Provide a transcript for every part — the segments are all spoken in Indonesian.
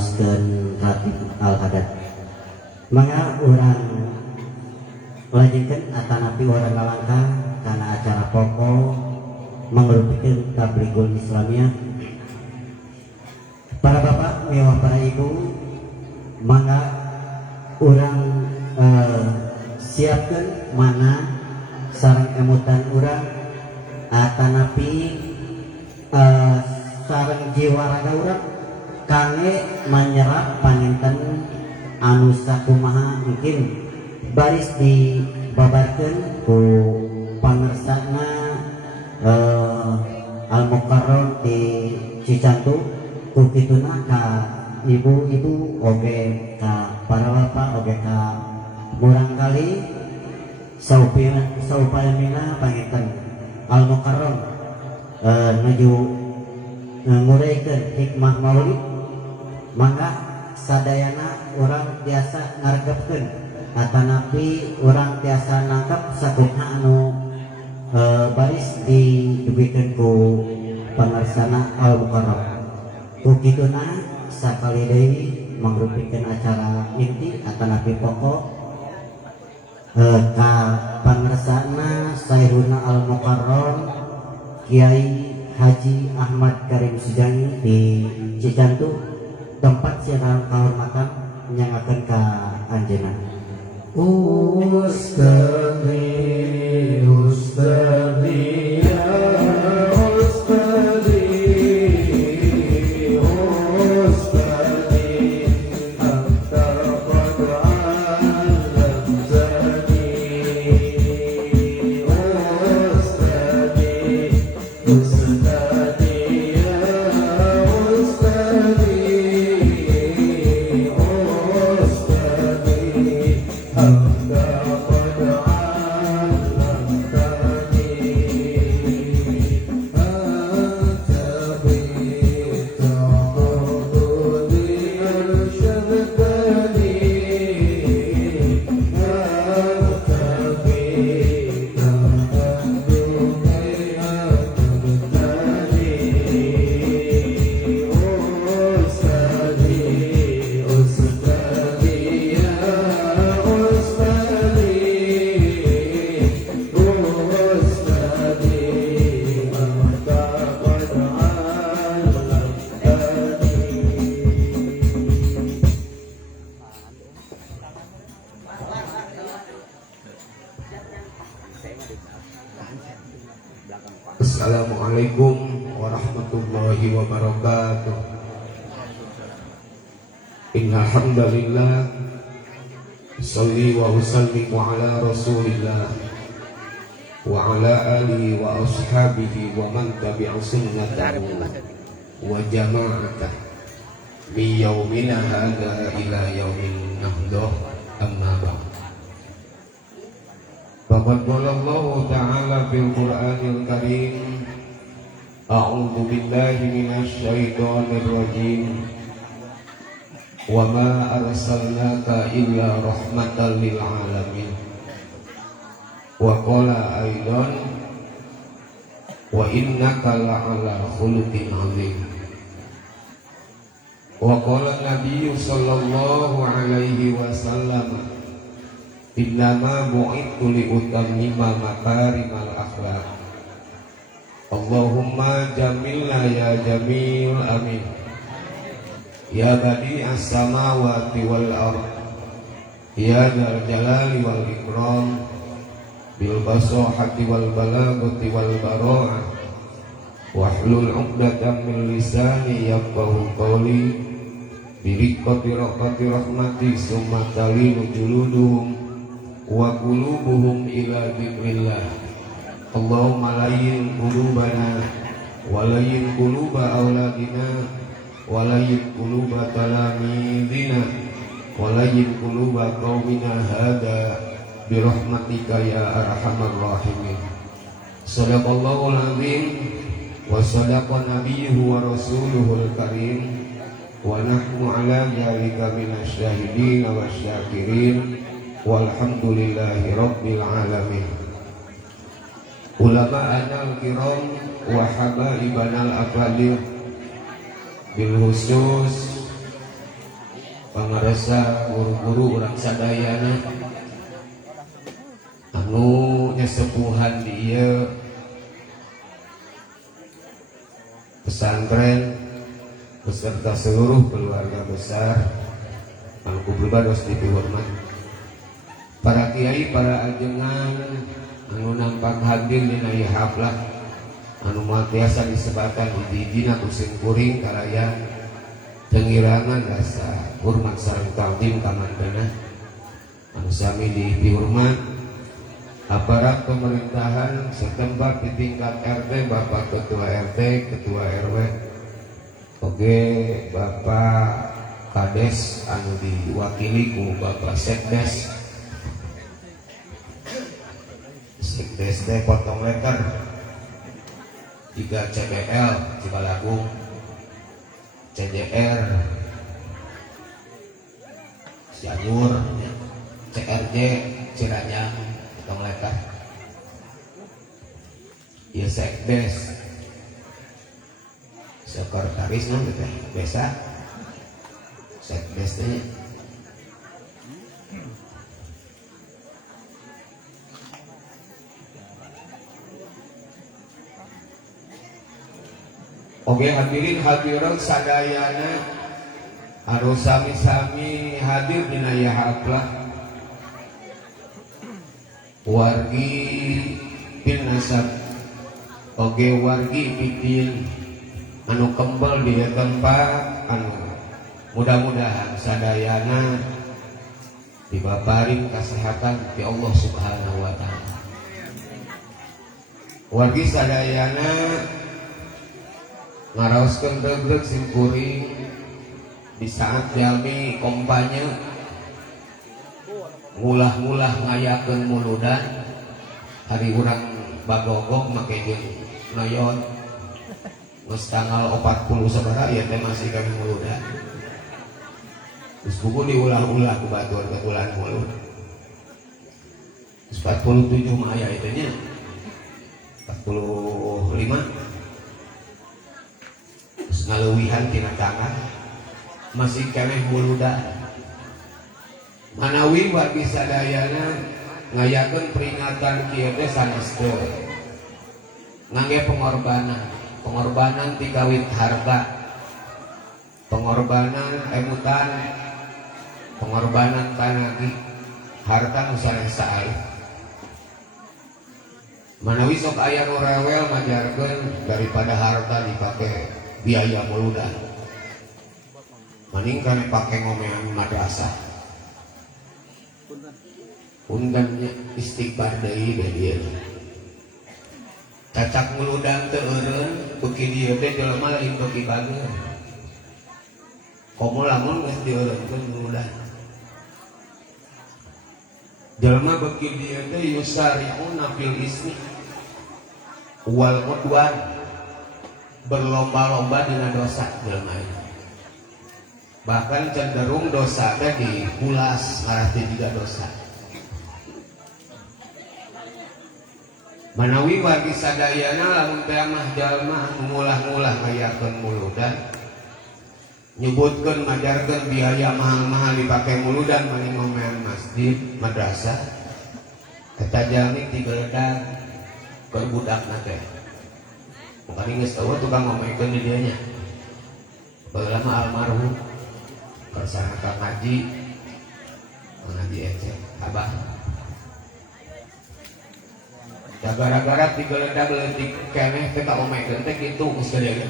ngaoskeun Ratib Al-Hadad. Mangga urang lanjutkeun atanapi urang ngalangkah kana acara pokok mangrupikeun Tabligul Islamiyah. Para bapak mewah para ibu, mangga urang siapkeun mana sareng emutan urang atanapi sareng jiwa raga urang kangge menyerap panginten anu sakumaha mungkin baris dibabarkeun ku pangersana Al-Mukarram di Cicantu, ku kituna ka ibu-ibu oge ka para bapak oge ka murang kali saupayamina panginten Al-Mukarram nuju nguraykeun hikmah maulid. Mangga sadayana urang biasa ngaregepkeun atanapi urang tiasa nangkep sakupna anu baris didugikeun ku pangarsana Al-Mukarram. Ku kituna sakali deui mangrupikeun acara inti atanapi pokok ka pangarsana Sayyiduna Al-Mukarram Kiai Haji Ahmad Karim Sujani di Cicantu, tempat siaran kehormatan nyangakeun ka anjeunna. Ustadi, Ustadi, ya Ustadi, Ustadi, anta qad 'allamtani, Ustadi, Ustadi, ya Ustadi, Ustadi, anta qad 'allamtani, anta bitaqabbudi arsyadtani, anta bitaqabbudi arsyadtani, Ustadi, Ustadi, ya Ustadi, Ustadi, anta qad 'allamtani. Assalamualaikum warahmatullahi wabarakatuh. Innal hamdalillah sholli wa usallimu ala Rasulillah wa ala alihi wa ashabihi wa man tabi'a sunnatahu wa jama'atah min yaumina hadza ila yaumin nahdah, amma ba'd. Faqad qala Allah ta'ala fil Qur'anil Karim, a'udzu billahi minasy syaithanir rajim, wa ma arsalnaka illa rahmatan lil alamin. Wa qala aidan, wa innaka la'ala khuluqin 'adzim. Wa qala Nabi sallallahu alaihi wasallam, innama bu'ithu li utammima makarimal akhlaq. Allahumma jamilna ya jamil, amin. Ya badi'as samawati wal ard, ya dzal jalali wal ikram, bil basahati wal balagati wal bara'ah, wahlul 'uqdatam min lisani yafqahu qawli, bi riqqati rahmati summa talinu juluduhum wa qulubuhum ila dzikrillah. Allahumma layyin qulubana wa layyin quluba auladina wa layyin quluba talamidina wa layyin quluba qaumina hada bi rahmatika ya arhamar rahimin. Shadaqallahul azim wa sadaqa nabiyyuhu wa rasuluhul karim, wa nahnu ala dzalika minasy syahidin wasyakirin, walhamdulillahi rabbil alamin. Ulama anal kiram wa habaibanal afadil, bil khusus dosa guru-guru urang sadayana anu nyesepuhan di ieu pesantren beserta seluruh keluarga besar anu kupribados dipihormat, para kiai, para ajengan anu nampak hadir dina ieu haflah anu moal tiasa disebatan hiji-hijina kusim kuring kalayan tengirangan rasa hormat sareng takdim ka mantena anu sami dipihormat aparat pemerintahan setempat di tingkat RT, Bapak Ketua RT, Ketua RW, oke Bapak Kades anu diwakili ku Bapak Sekdes teh potong letter 3 CBL Cibalagung, CJR Cianjur, CRJ Ciranyang potong letter ya Sekdes sekretaris nanti teh biasa Sekdes teh oke hadirin hadirat sadayana harus sami-sami hadir dina ieu haflah wargi pin nasab oge wargi pidin anu kembal di tempat anu mudah-mudahan sadayana dibaparing kesehatan ti Allah Subhanahu wa taala. Wargi sadayana ngaraoskeun deug sim kuring di saat jami kompanya ngulah-ngulah ngayakeun muludan hari urang bagogok make jeung noyon geus tanggal 40 sabaraha ieu teh masih kami muludan geus buku diulah-ulah ku baturan mulut 47 mah aya itu nya 45 ngaluwihan tina tangan masih keneh muludan manawi wargi sadayana ngayakeun peringatan kieu teh sanes teu ngangge pengorbanan ti kawit harta, pengorbanan emutan, pengorbanan tanagi harta nu sanes saali manawi sok aya nu rewel majarkeun daripada harta dipake biaya muludan mending kan pake ngomean madrasah pundannya istighfar deui deh dia cacak muludan teu eureun beuki dieu teh jelema lain beuki bageun komo lamun geus dieureunkeun muludan jelema beuki dieu teh yusari'una fil ismi wal udwan berlomba-lomba dengan dosa jelema itu bahkan cenderung dosa teh diulas ngarati juga dosa manawi wargi sadayana lamun teh mah jalma ngulah-ngulah ngayakeun muludan nyebutkeun ngajarkeun biaya mahal-mahal dipake muludan mani ngomean masjid madrasah eta jalmi tigeledag keur budakna teh makanya nggak tahu tukang ngomongin di dianya lama almarhum persangka ngaji ece abah ya gara-gara digeledag leutik keneh teh ka omongkeun teh kitu geus gede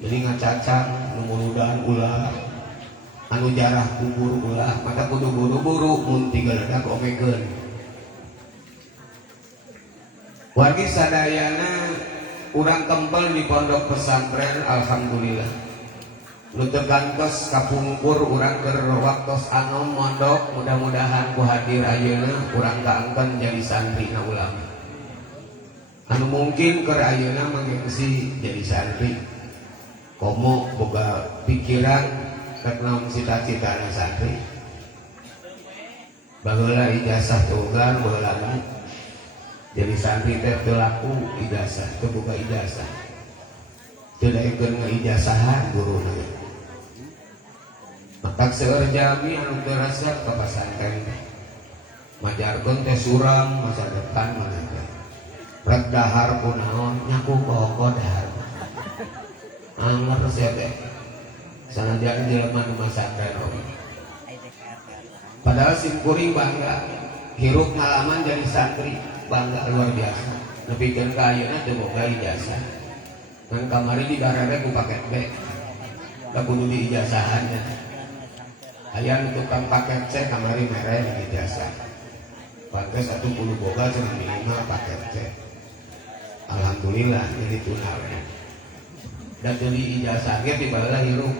jadi ngacacang numuludan ulah anu jarah kubur ulah maka kudu buru-buru mun digeledag omongkeun wargi sadayana urang kempel di pondok pesantren alhamdulillah nu teu gantos kapungkur urang keur waktos anom mondok mudah-mudahan ku hadir ayeuna urang kaangkeun jadi santrina ulama anu mungkin keur ayeuna mangengsi jadi santri komo boga pikiran rek naon cita-citana santri baheula ijazah tunggal baheula jadi santri teh teu laku ijazah teu boga ijazah teu daekeun ngaijazahan guruna matak seueur jami anu terasa ke pasantren majarkeun teh suram masa depan mana teh rek dahar kunaon nyaku koko dahar anger sia teh sanajan jelema nu masantren oge padahal simkuring bangga hirup ngalaman jadi santri bangga luar biasa nepikeun ka ayeuna teu boga ijazah kan kamari di darare ku paket B da kudu di ijazahannya aya nu tukang paket C kamari mere ijazah pantes atuh kudu boga cenah minimal paket C alhamdulillah jadi tunal dan tuli ijazah ge tibaheula hirup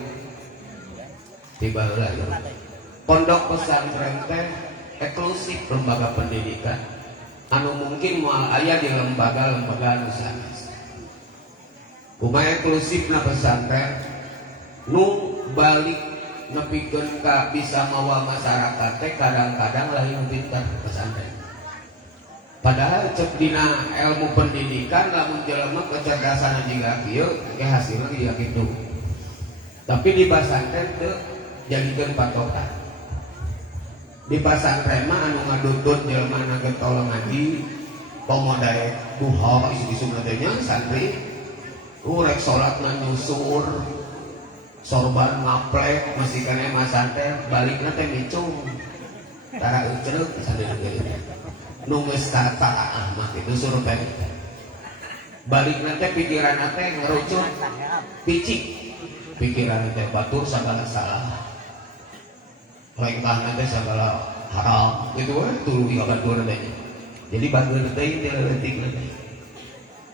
tibaheula hirup pondok pesantren teh eksklusif lembaga pendidikan anu mungkin moal aya di lembaga-lembaga anu sanes kumaha eksklusifna pesantren nu balik nepikeun ka bisa mawa masyarakat teh kadang-kadang lain pintar pesantren padahal cek dina ilmu pendidikan lamun jelema kecerdasan jiga kieu ge hasilna jiga kitu tapi di pesantren teu jadikeun patokan di pesantren mah anu ngadutut jelema na getol ngaji pomodae duha isu-isu teh nya santri rek salatna nyusur sorban ngaplek masih kene masantren balikna teh micung tara euceuk sadeu geus nu geus tata mah kitu suruh teh balikna teh pikiranna teh ngerucut picik pikiran teh batur sagala salah lengkahna teh sagala haram gitu we tuluy ka batur teh jadi batur teh teh leutik teh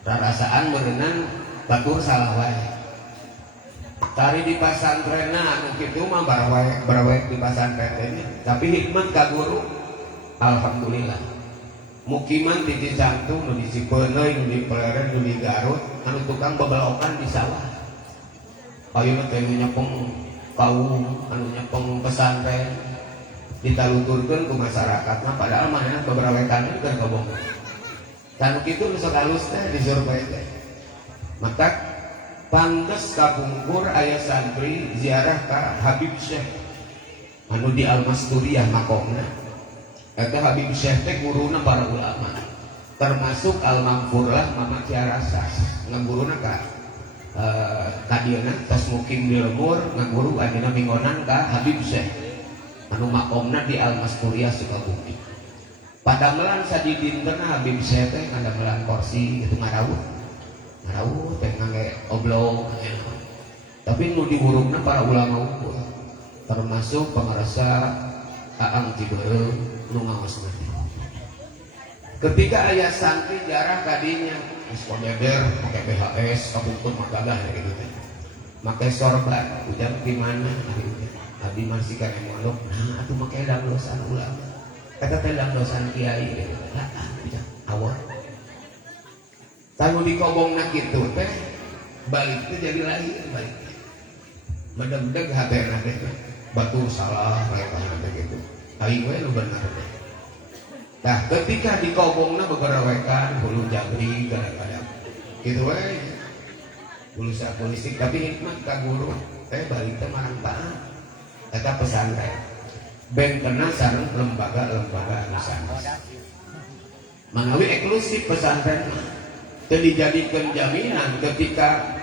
rarasaan berenang batur salah wae tari di pasantrenna anu kitu mah barawae di pasantren teh tapi hikmat ka guru alhamdulillah mukiman di Cicantung nu di Cipeuneuy nu di Pleren nu di Garut anu tukang bebelokan di sawah ayeuna teh nyepeng kaum anu nyepeng pesantren ditaluturkeun ku masyarakat mah padahal manehna beberowekan keur kobong kan kitu nu sok halus teh di survei teh maka pantes kapungkur aya santri ziarah ka Habib Syekh anu di Al-Masturiyah makomna eta Habib Syekh teh guruna para ulama termasuk Al-Maghfurlah Mama Kiarasa ngaguruna ka kadieuna tos mukim di lembur ngaguru ayeuna minggonan ka Habib Syekh anu makomna di Al-Masturiyah Sukabumi padamelan sadi dintenna Habib Syekh teh ngadamelan kursi kitu ngarawuh teh ngangge oblong tapi nu diburungna para ulama unggul termasuk pengarasa Aang Cibereu nu ngaosna ketika aya santri jarah kadinya geus kodeber make BHS kapungkur magagah gitu teh make sorban ujang di mana abdi masih kana mondok nah atuh make dangdosan ulama eta teh dangdosan kiai gitu lah ujang awal tanu dikobongna kitu teh balik teh jadi lain balik medeg-deg hatena teh batur salah mereka teh gitu aing we nu bener teh nah ketika dikobongna beberowekan hulu jabri kadang-kadang gitu we hulu sapolitik tapi hikmat ka guru teh balik teh manfaat eta pesantren ben kena sareng lembaga-lembaga anu sanes manawi eksklusif pesantren dan dijadikan jaminan ketika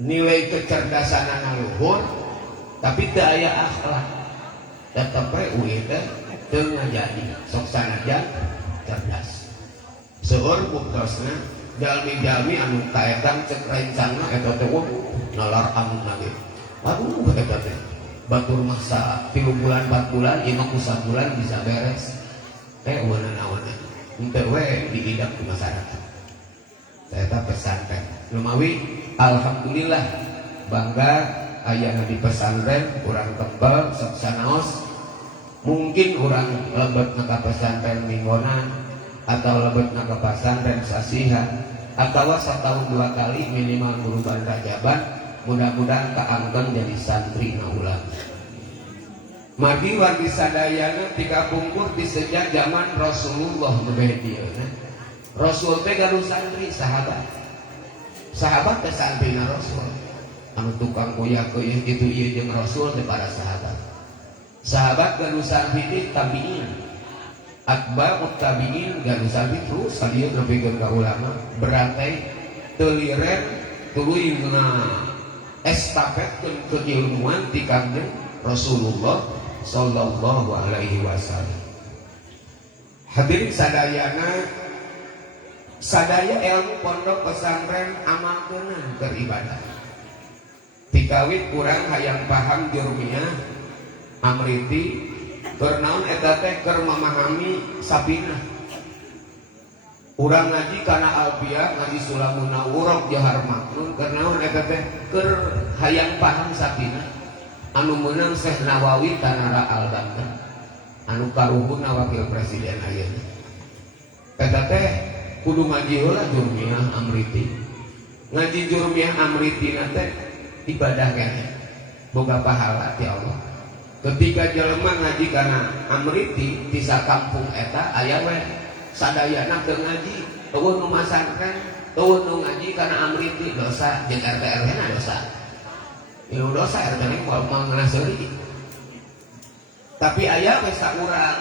nilai kecerdasan luhur tapi teu aya akhlak tetep we teh teu ngajadi sok sanajan cerdas seueur buktosna jalmi-jalmi anu kaetan cek rencana eta teh nalar amun lagi aduh eta teh batur masa 3 bulan 4 bulan ieu mah 1 bulan bisa beres wana-wana untuk diidap ke masyarakat. Saya pesantren. Lumawi, alhamdulillah bangga ayana di pesantren kurang tebal sanaos. Mungkin kurang lebet ka pesantren minggonan atau lebet ka pesantren sasihan atau setahun 2 kali minimal guru Rajaban. Mudah-mudahan kaangkeun jadi santri na ulama. Magi wargi sadayana tika pungkur di sejak zaman Rasulullah ngebedieuna. Rasul teh gaduh santri sahabat. Sahabat teh santrina Rasul. anu tukang kuya-kuya gitu ieu jeung Rasul teh para sahabat ganusan hidih tabiin atba'ut tabiin ganusan terus kalieu nepikeun ka ulama berantai teliren tuluy estafetkeun keilmuan ti Kangjeng Rasulullah sallallahu alaihi wasallam. Hadirin sadaya ilmu pondok pesantren amalkeun beribadah. Tikawit kurang hayang paham jurmiyah amriti keur naon eta teh keur memahami sapinah. Urang ngaji kana alfiah ngaji sulamun urok johar maknun keur naon eta teh keur hayang paham sapinah. Anu meunang Syekh Nawawi Tanara Al-Banten anu karuhuna wakil presiden ayeuna. Eta teh kudu ngaji heula jurmiyah amriti. Ngaji jurmiyah amriti teh ibadah keneh boga pahala ti Allah. Ketika jelema ngaji kana amriti di sakampung eta aya we sadayana teu ngaji, eueuh nu masangkan, eueuh nu ngaji kana amriti dosa jeung RT RW na dosa. Ieu dosa RT RW moal nganaseuri. Tapi aya we saurang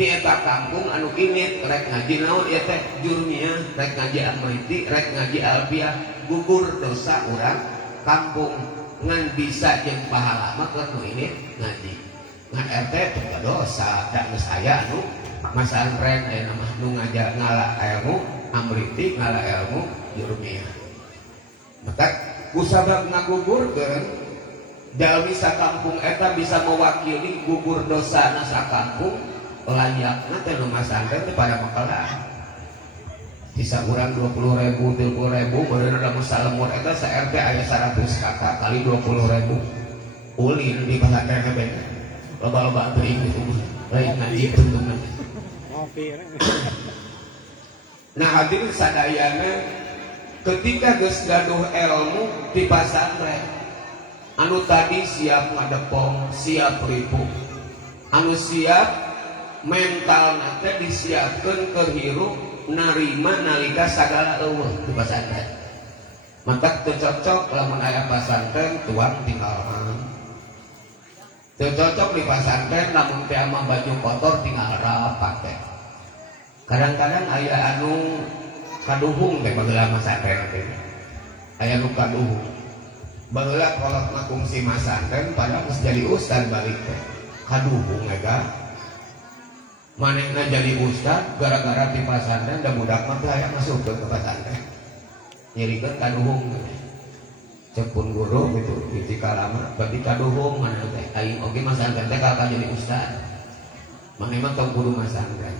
di eta kampung anu ingit rek ngaji naon ieu teh jurmiyah, rek ngaji amriti, rek ngaji alfiah, gugur dosa urang kampung ngan bisa jeung pahala mah keur nu ini ngaji ngan RT teh dosa da geus aya anu masantren aya mah nu ngajak ngala ilmu amriti ngala ilmu jurmiyah. Maka kusabab ngagugurkeun jalmi sakampung eta bisa mewakili gugur dosa na sakampung layakna teh nu masantren teh pada makelah. Bisa kurang 20.000, 30.000, bener ada musalemur eta sa RT aya 100 kakak kali 20.000. Ulin di pesantren teh loba-loba teuing itu lain ngaji tuntungan. Nah hadirin sadayana ketika geus gaduh ilmu di pesantren anu tadi siap ngadepong, siap ripuh, anu siap mental teh disiapkeun keur hirup narima nalika sagala eueuh di pesantren. Mantap teu cocok lamun aya pesantren tuang tinggal mang. Teu cocok di pesantren lamun teh mah baju kotor tinggal pake. Kadang-kadang aya anu kaduhung teh baheula pesantren teh. Aya nu kaduhung. Baheula kolotna kungsi pesantren padahal geus jadi ustad balik teh. Kaduhung ega. Manehna jadi ustad gara-gara di pesantren da budak mah teh aya masuk ke pesantren. Nyirikeun kaduhung. Cek pun guru gitu di kalama berarti kaduhung mana teh aing oge pesantren teh kakak jadi ustad. Maneh mah tong kudu pesantren.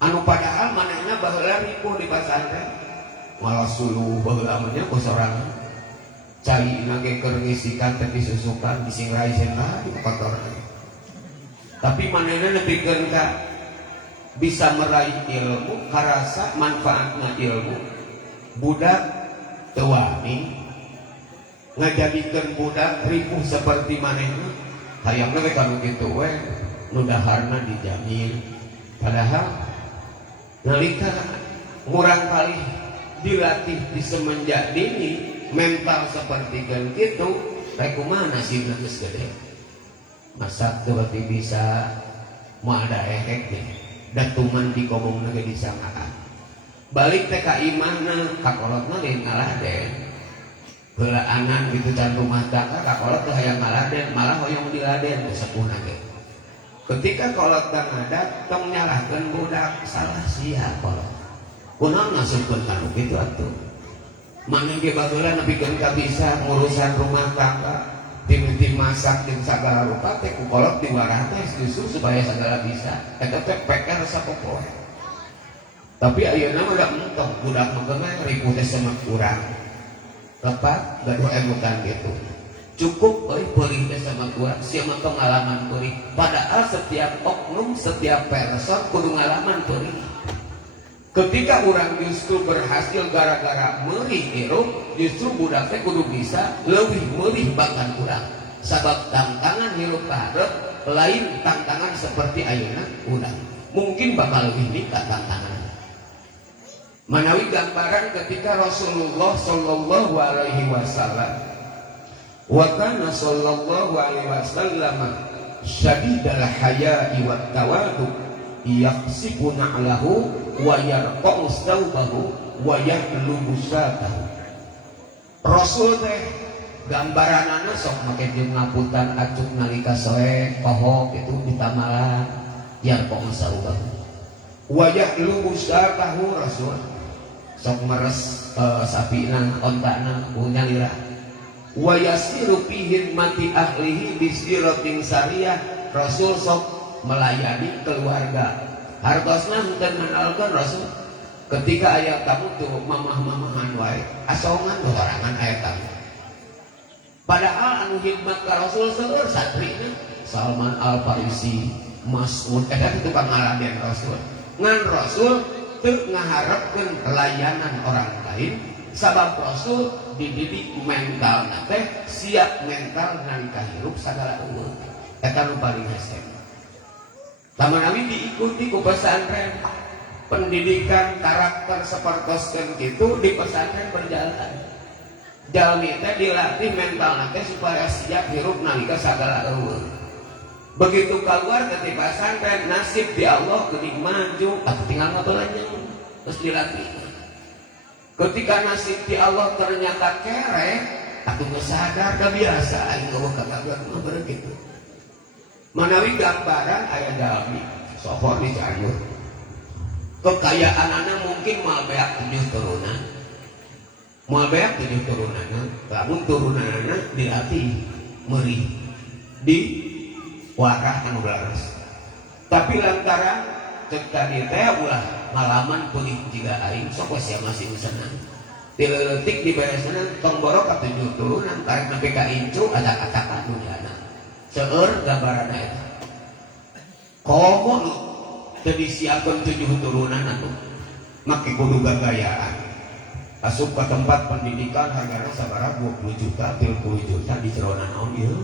Anu padahal manehna baheula ripuh di pesantren. Malah suluh baheula mah nya sorangan. Cai nage keur ngisikan teh disusukan disingrai senah di kotoran. Tapi manehna nepikeun ka bisa meraih ilmu karasa manfaatna ilmu budak teu wani ngajadikeun budak ripuh seperti manehna hayangna we kanu kitu we nu daharna dijamin. Padahal nalika murang kali dilatih di semenjak dini mental seperti kitu rek kumaha nasibna geus gede. Masak tuh berarti bisa mau ada efeknya dan tuman di komong naga disangakan balik teh ka imahna kakolotna lain ngaladen heula anan gitu can rumah tangga kakolot teh hayang ngaladen malah hoyong diladen teh sepuh nage ketika kolot tang ngadat tong nyalahkeun budak salah sia kolot kunaon ngasupkeun kanu kitu atuh maneh ge bageula nepikeun ka bisa ngurusan rumah tangga tim masak jeung sagala rupa teh ku kolot diwarah teh justru supaya sagala bisa eta teh PR sapopoe. Tapi ayeuna mah da entong budak mah geus ripuh teh sama kurang. Tepat gaduh emukan gitu. Cukup euy peulih teh sama kurang sia mah tong ngalaman peulih. Padahal setiap oknum, setiap person kudu ngalaman peulih. Ketika orang justru berhasil gara-gara meurih hirup, justru budak teh kudu bisa leuwih meurih bahkan urang. Sabab tantangan hirup hareup lain tantangan seperti ayeuna urang. Mungkin bakal leuwih nikah tantangan. Manawi gambaran ketika Rasulullah sallallahu alaihi wasallam wa kana sallallahu alaihi wasallam syadidal haya'i wat tawadu yaqsibu na'lahu wa yarqa'u thawbahu wa yahlubu satahu. Rasul teh gambaranana sok make jeung ngaputan acuk nalika soe pohok itu ditamalan yarqa'u thawbahu wa yahlubu satahu. Rasul sok meres sapina ontana punya lirah wa yasiru fi hidmati ahlihi bisiratin sariyah. Rasul sok melayani keluarga hartosna henteu nganalkeun Rasul ketika aya tamu tuh mamah-mamahan wae asongan sorangan aya tamu padahal anu hidmat ka Rasul seueur satrina Salman Al Farisi Mas'ud eta tukang ngaladen Rasul ngan Rasul teu ngaharepkeun layanan orang lain sabab Rasul dididik mental teh siap mental nalika hirup sagala umur eta nu paling hese. Nabi diikuti ku pesantren pendidikan karakter sepertoskeun kitu di pesantren berjalan jalmi teh dilatih mental teh supaya siap hirup nalika sagala umur. Begitu keluar dari pesantren nasib di Allah geuning maju atuh tinggal motolannya terus dilatih. Ketika nasib di Allah ternyata kere atuh geus sadar da biasa aing eueuh kagagak mah begitu. Manawi gambaran aya dalmi sohor di Cianjur kekayaan anak mungkin mal beak 7 turunan mal beak 7 turunan lamun turunan anak dilatih meurih di warah anu laras tapi lantaran cek tadi teh ulah ngalaman peulih jiga aing sok we sia masih senang tileutik di beresanan tong borok ka 7 turunan karek nepi ka incu acak-acakan dunyana seueur gambaran eta komo teu disiapkeun 7 turunan atuh make kudu gagayaan asup ke tempat pendidikan hargana sabaraha 20 juta 30 juta di cerona naon ieu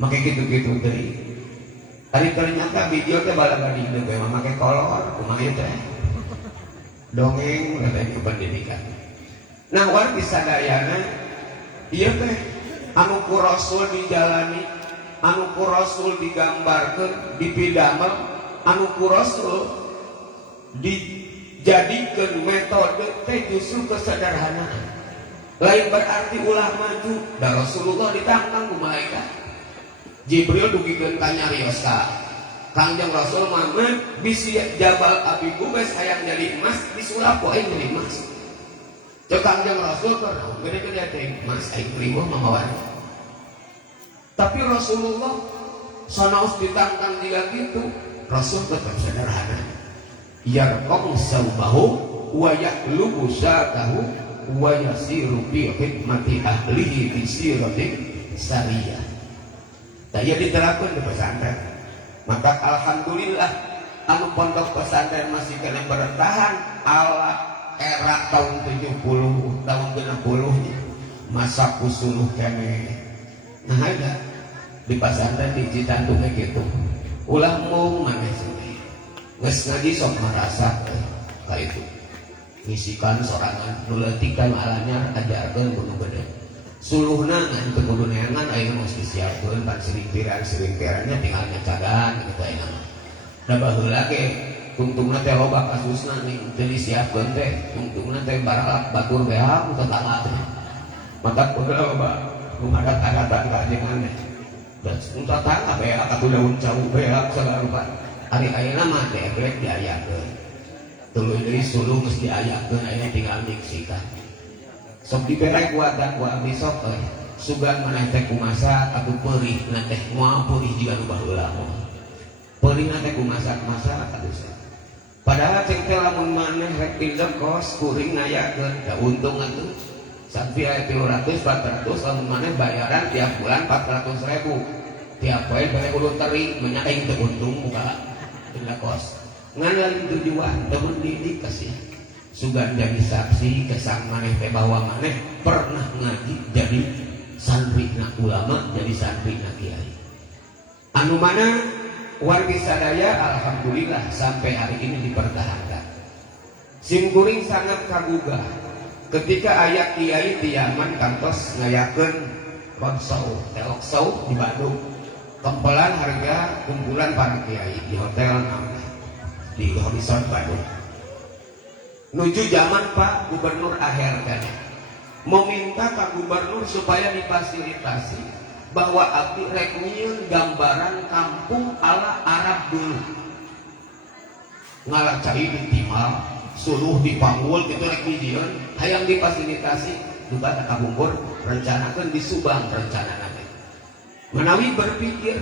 make kitu-kitu deui ari ternyata video teh balaga di teh make kolor kumaha ieu teh dongeng ke pendidikan. Nah wargi sadayana ieu teh anu ku Rasul dijalani anu ku Rasul digambarkeun dipidamel anu ku Rasul dijadikeun metode teh justru kesederhanaan lain berarti ulah maju da Rasulullah ditantang ku malaikat Jibril dugikeun ka nyarios ka Kangjeng Rasul Muhammad bisi Jabal Abi Qubais hayang jadi emas disulap ku aing jadi emas cek Kangjeng Rasul keur gede-gede teh emas aing riweuh mamawan. Tapi Rasulullah sanaos ditantang juga gitu Rasul tetap sederhana yarqa'u thawbahu wa yahlubu satahu wa yasiru fi khidmati ahlihi bi siratin sariyah. Daya diterapkeun di pesantren maka alhamdulillah anu pondok pesantren masih kena bertahan ala era tahun 70 tahun 60 masa kusuluh kene. Nah ada di pesantren di Citantung kayak gitu ulah mau maneh sih geus ngaji sok merasa kayak itu ngisikan sorangan nu leutik ka alanya ajarkeun kudu gede suluhna ngan teu kudu neangan ayeuna mesti disiapkeun pan sering-pirannya tinggal nyacagan gitu ayeuna mah da baheula ge tungtungna teh loba kasusna nih teu disiapkeun teh tungtungna teh baralak batur beak tetangga teh mata baheula loba kumadat-adatan kajengan dan untuk tangga beak atau daun jauh beak segala rupa hari ayeuna mah degrek diayakeun tuluy deui suluh geus diayakeun ayeuna tinggal diksikan sok dibere kuatan ku abdi sok sugan maneh teh kumaha atuh peurih na teh moal peurih jiga nu baheula moal peurih na teh kumaha atuh padahal cek teh lamun maneh rek indekos kuring ngayakeun da untung atuh sampai ayat 300, 400 lamun maneh bayaran tiap bulan 400.000 tiap poe bae ulun teri menyaing teu untung buka denda kos ngan lain tujuan temen didik kasih sugan jadi saksi kesang maneh teh bahwa maneh pernah ngaji jadi santrina ulama jadi santrina kiai anu mana wargi sadaya alhamdulillah sampai hari ini dipertahankan Simkuring sangat kagugah ketika ayat kiai di Yaman kantos ngayakeun roadshow, telkshow di Bandung. Tempelan harga kumpulan para kiai di hotel di Horizon Bandung. Nuju zaman Pak Gubernur akhir kan, meminta Pak Gubernur supaya difasilitasi bahwa abdi rek nyieun gambaran kampung ala Arab dulu. Ngalacai di Timal, suluh di Panggul gitu rek nyieun, hayang difasilitasi juga tak kabungkur rencanakeun di Subang rencana. Menawi berpikir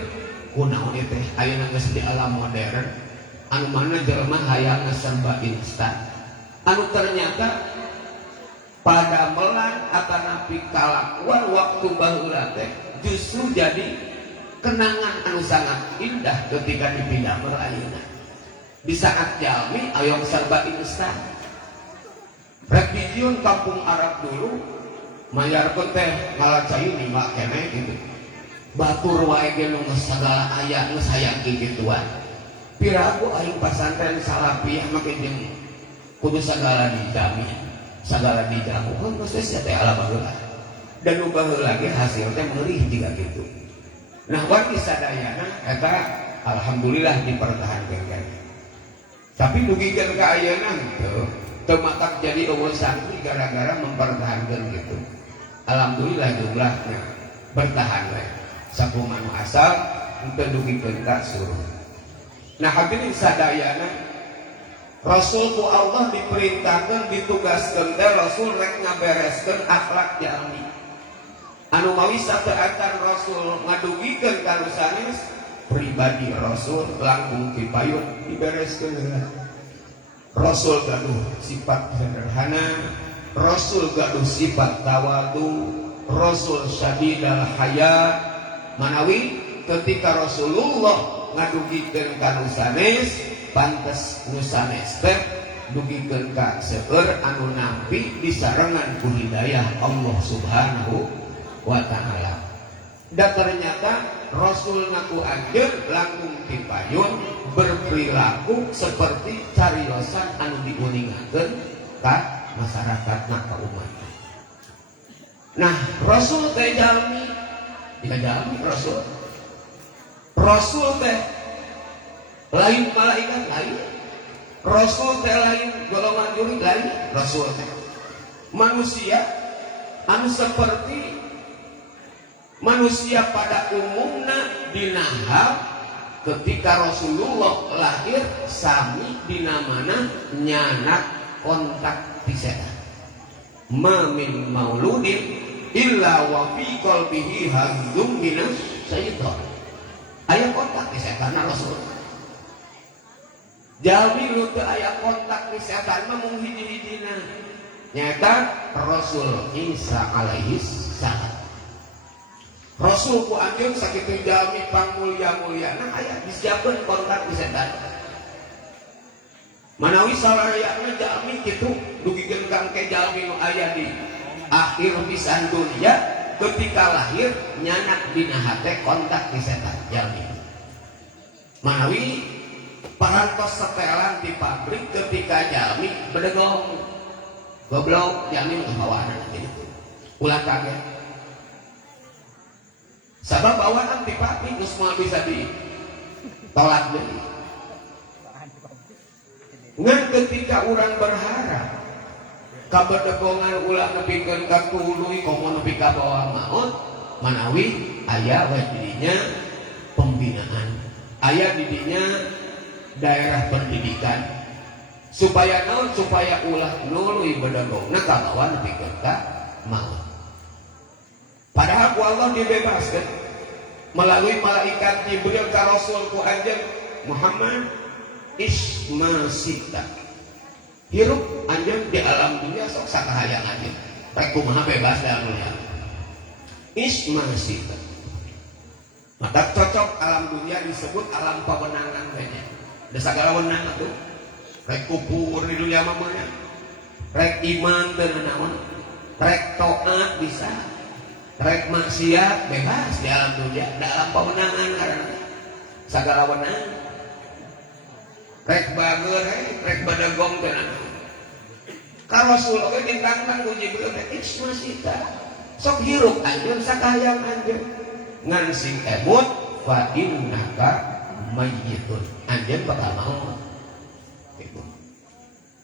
kunaon teh ayeuna geus di alam modern anu mana jelema hayang serba instan anu ternyata pada melan atanapi kalakuan waktu baheula teh justru jadi kenangan anu sangat indah ketika dipindah ke ayeuna. Di saat jalmi aya serba instan. Rek dijieun kampung Arab dulu mayarkeun teh ngalacai lima keneh gitu. Batur wae ge nu sagala aya geus hayang kikituan. Piraku aing pasantren salafiyah make jeung kudu sagala dijamin, sagala dijamu. Kan geus teh ala baheula. Dan nu baheula ge hasil teh meulih jiga kitu. Nah, wargi sadayana eta alhamdulillah dipertahankeun. Tapi dugikeun ka ayeuna teu matak jadi eueuh santri gara-gara mempertahankeun gitu. Alhamdulillah jumlahnya bertahan we. Sakuman asal untuk dugikeun ka suruh. Nah hadirin sadayana, Rasul ku Allah diperintahkeun ditugaskeun teh Rasul rek ngabereskeun akhlak jalmi. Anu mawi sateatan Rasul ngadugikeun ka sanes pribadi Rasul langkung dipayun dibereskeun heula. Rasul gaduh sifat sederhana, Rasul gaduh sifat tawadu, Rasul syadidal haya. Manawi ketika Rasulullah ngadugikeun ka nu sanes pantes nu sanes teh dugikeun ka seueur anu nampi disarengan ku hidayah Allah Subhanahu wa taala. Dan ternyata Rasul ngaku anjeun langkung dipayun berperilaku seperti cariosan anu diuningakeun ka masyarakat ka umat. Nah, Rasul teh jalmi jalmi Rasul teh lain malaikat lain, Rasul teh lain golongan juri lain, Rasul teh manusia anu seperti manusia pada umumna dinahap ketika Rasulullah lahir sami dinamana nyanak kontak pisetan. Ma min mauludin illa wa fi qalbihi hazzum minas syaitan. Aya kontak di setan Rasul. Jalmi nu teu aya kontak di setan mah mung hiji-hijina. Nyata Rasul Isa alaihi salam. Rasul ku anjeun sakitu jalmi pangmulia-mulyana aya disiapkeun kontak di setan. Manawi salarayana jalmi kitu dugikeun kangke jalmi nu aya di akhir pisan dunia ketika lahir nyanak dina hate kontak di setan jalmi. Manawi parantos setelan di pabrik ketika jalmi bedegong goblok jalmi ngabawana gitu. Ulah kaget. Sabab bawaan di pabrik geus moal bisa ditolak deui. Ngan ketika urang berharap kabedegongan ulah nepikeun ka tuluy komo nepi ka bawah maut manawi aya we didinya pembinaan, aya didinya daerah pendidikan supaya naon supaya ulah nuluy bedegongna ka bawah nepikeun ka maut. Padahal ku Allah dibebaskeun melalui malaikat Jibril ka Rasul ku anjeun Muhammad isma sita. Hirup anjeun di alam dunia sok sakahayang anjeun. Rek kumaha bebas dalam dunia. Isma sita. Maka cocok alam dunia disebut alam pemenangan kayaknya. Da sagala wenang atuh. Rek kupur di dunia mah meunang. Rek iman teu naon. Rek taat bisa. Rek maksiat bebas di alam dunia, da alam pemenangan karena sagala wenang. Rek bager, rek badagong teu naon. Ka Rasul oge ditantang ku Jibril teh ismasita. Sok hirup anjeun sakayang anjeun. Ngan sing emut fa innaka mayyitun. Anjeun bakal maut. Gitu.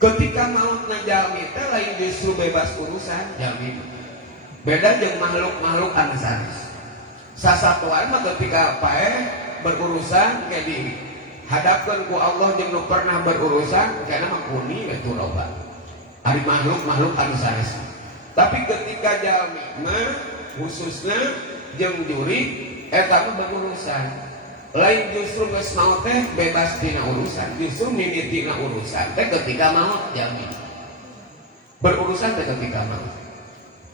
Ketika maut jalmi teh lain justru bebas urusan jalmi. Beda jeung makhluk-makhluk anu sanes. Sasatuan mah ketika pae berurusan kayak di hadapkeun ku Allah jeung nu pernah berurusan kana mah kuni we turoba. Ari makhluk-makhluk anu sanes. Tapi ketika jalmi mah khususna jeung juri eta mah berurusan. Lain justru geus maot teh bebas dina urusan, justru mimitina urusan teh ketika maot jalmi. Berurusan teh ketika maot.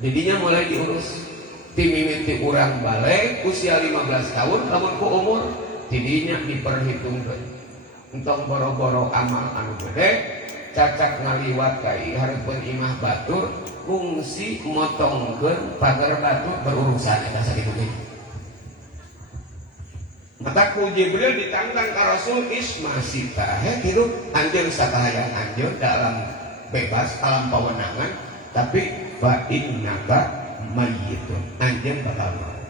Didinya mulai diurus ti mimiti urang balik usia 15 tahun lamun ku umur tidinya diperhitungkeun. Entong boro-boro amal anu gede cacak ngaliwat kai hareupeun imah batur fungsi motongkeun pagar batur berurusan eta sakitu deui. Maka ku Jibril ditantang ka Rasul ismasita hidup anjeun sakahayang anjeun dalam bebas alam pawenangan tapi fa innaka mayyitun anjeun bakal maut.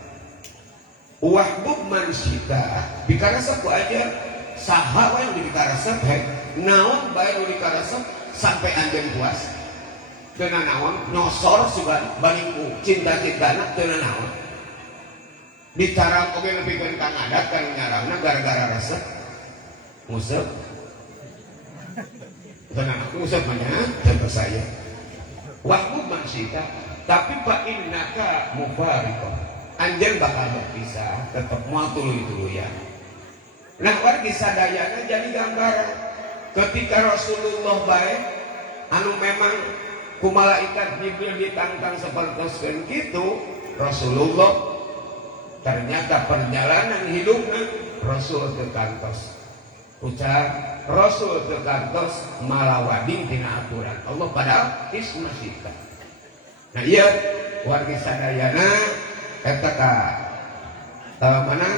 Wahdub mansita bikaresep ku aja saha we nu dikaresep naon bae nu dikaresep sampai anjeun puas. Teu naon nyosor sugan balik ku cinta-cintana teu naon. Bicara oge nepikeun kang adat kang nyarangna gara-gara resep nguseup. Tenang aku nguseup mah nya teu saya. Wahdub mansita tapi fa innaka mufariqah anjeun bakal berpisah tetep moal tuluy-tuluyan. Nah wargi sadayana jadi gambaran ketika Rasulullah bae anu memang ku malaikat Jibril ditantang sapertoskeun kitu Rasulullah ternyata perjalanan hidupnya Rasul teu kantos ucap Rasul teu kantos malawading tina aturan Allah padahal ismasita. Nah iya wargi sadayana eta ka mana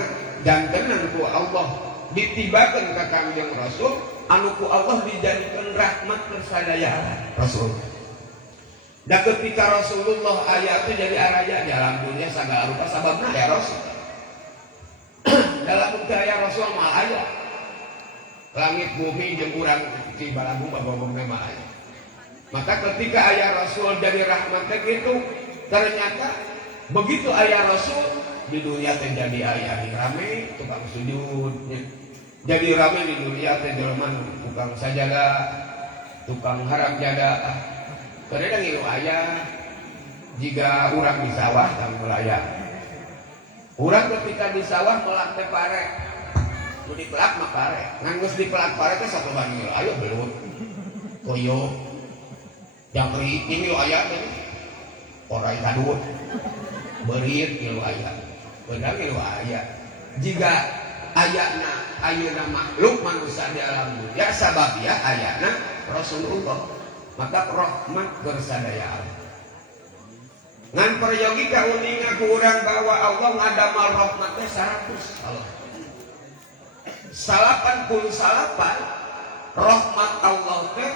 jantenan ku Allah ditibakeun ka Kangjeng Rasul anu ku Allah dijadikan rahmat persadayaan Rasul. Dan ketika Rasulullah ayat itu jadi araja di alam dunia segala rupa sababna ya Rasul. Dalam bukti ayat Rasul mah ayat langit bumi jeung urang di balagu babogongna mah ayat. Maka ketika ayat Rasul jadi rahmat gitu ternyata begitu ayat Rasul di dunia teh jadi ayat rame tukang sujud jadi rame di dunia teh jelema tukang sajadah tukang harap jadah karena ngilu ayah jika orang di sawah dan melayang orang ketika di sawah melak teh pare nu dipelak mah pare ngan geus dipelak pare teh satu banyu ayo belut koyo jangkrik ngilu ayah teh orai kadut beurit ngilu ayah beunang ngilu ayah jika ayana ayeuna makhluk manusia di alam dunia sababnya ayana Rasulullah maka rahmat bersadaya ngan peryogi kauninga ku urang bahwa Allah ngadamal rahmatnya 100 Allah 88 rahmat Allah teh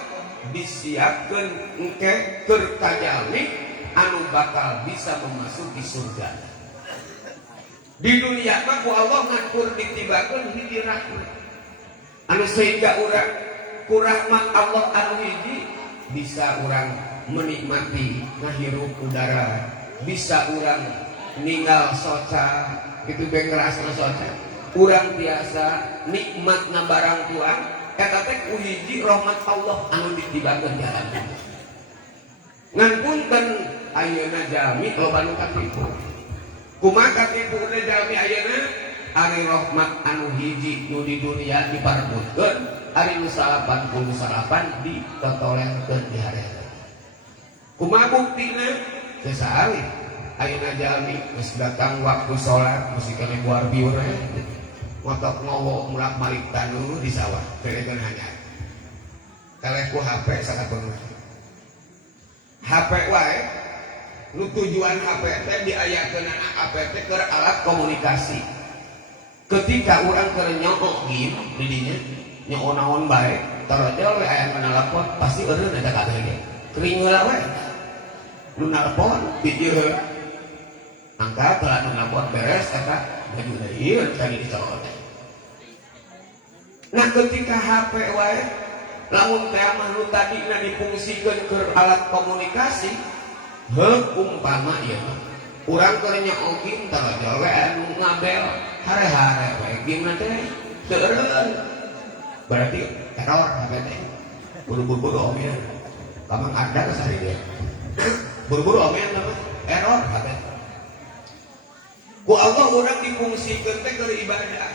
disiapkeun engke keur kajalmi anu bakal bisa memasuki surga. Di dunia mah ku Allah ngatur ditibakeun hiji rahmat anu sehingga urang ku rahmat Allah anu hiji bisa orang menikmati ngahirup udara, bisa orang ninggal soca gitu bengerasna soca urang biasa nikmat na barang Tuhan kata teh uhiji rahmat Allah anu ditibakeun di alam dunia ngan punten ayeuna jalmi loba nu katipu kumaha katipuna jalmi ayeuna ari rahmat anu hiji nu di dunia diparebutkeun ari nu 88 ditotolerkeun di hareup. Kumaha buktina? Teu saari. Ayeuna jalmi geus datang waktu salat mesti kene buar biur motok ngowo mulak-malik tanu di sawah terekeun hanyar. Kaleh ku HP sakabeung. HP wae nu tujuan HP teh diayakeun HP teh keur alat komunikasi. Ketika urang keur nyokok gini di dinya nyaon-naon bae tarojol we aya kana lapor pasti eureun eta kabeh ge kering heula we nu nelpon di dieu angkat lah nu nelpon beres eta maju deui tadi dicolot. Nah ketika HP wae lamun teh mah nu tadina dipungsikeun ke alat komunikasi heuh umpama ieu mah urang keur nyaogin talaga we anu ngabel hare-hare we gimana teh seureun berarti error HP teh buru-buru omean kamang ada ke sari dia buru-buru omean apa error HP ku Allah urang dipungsikeun teh keur ibadah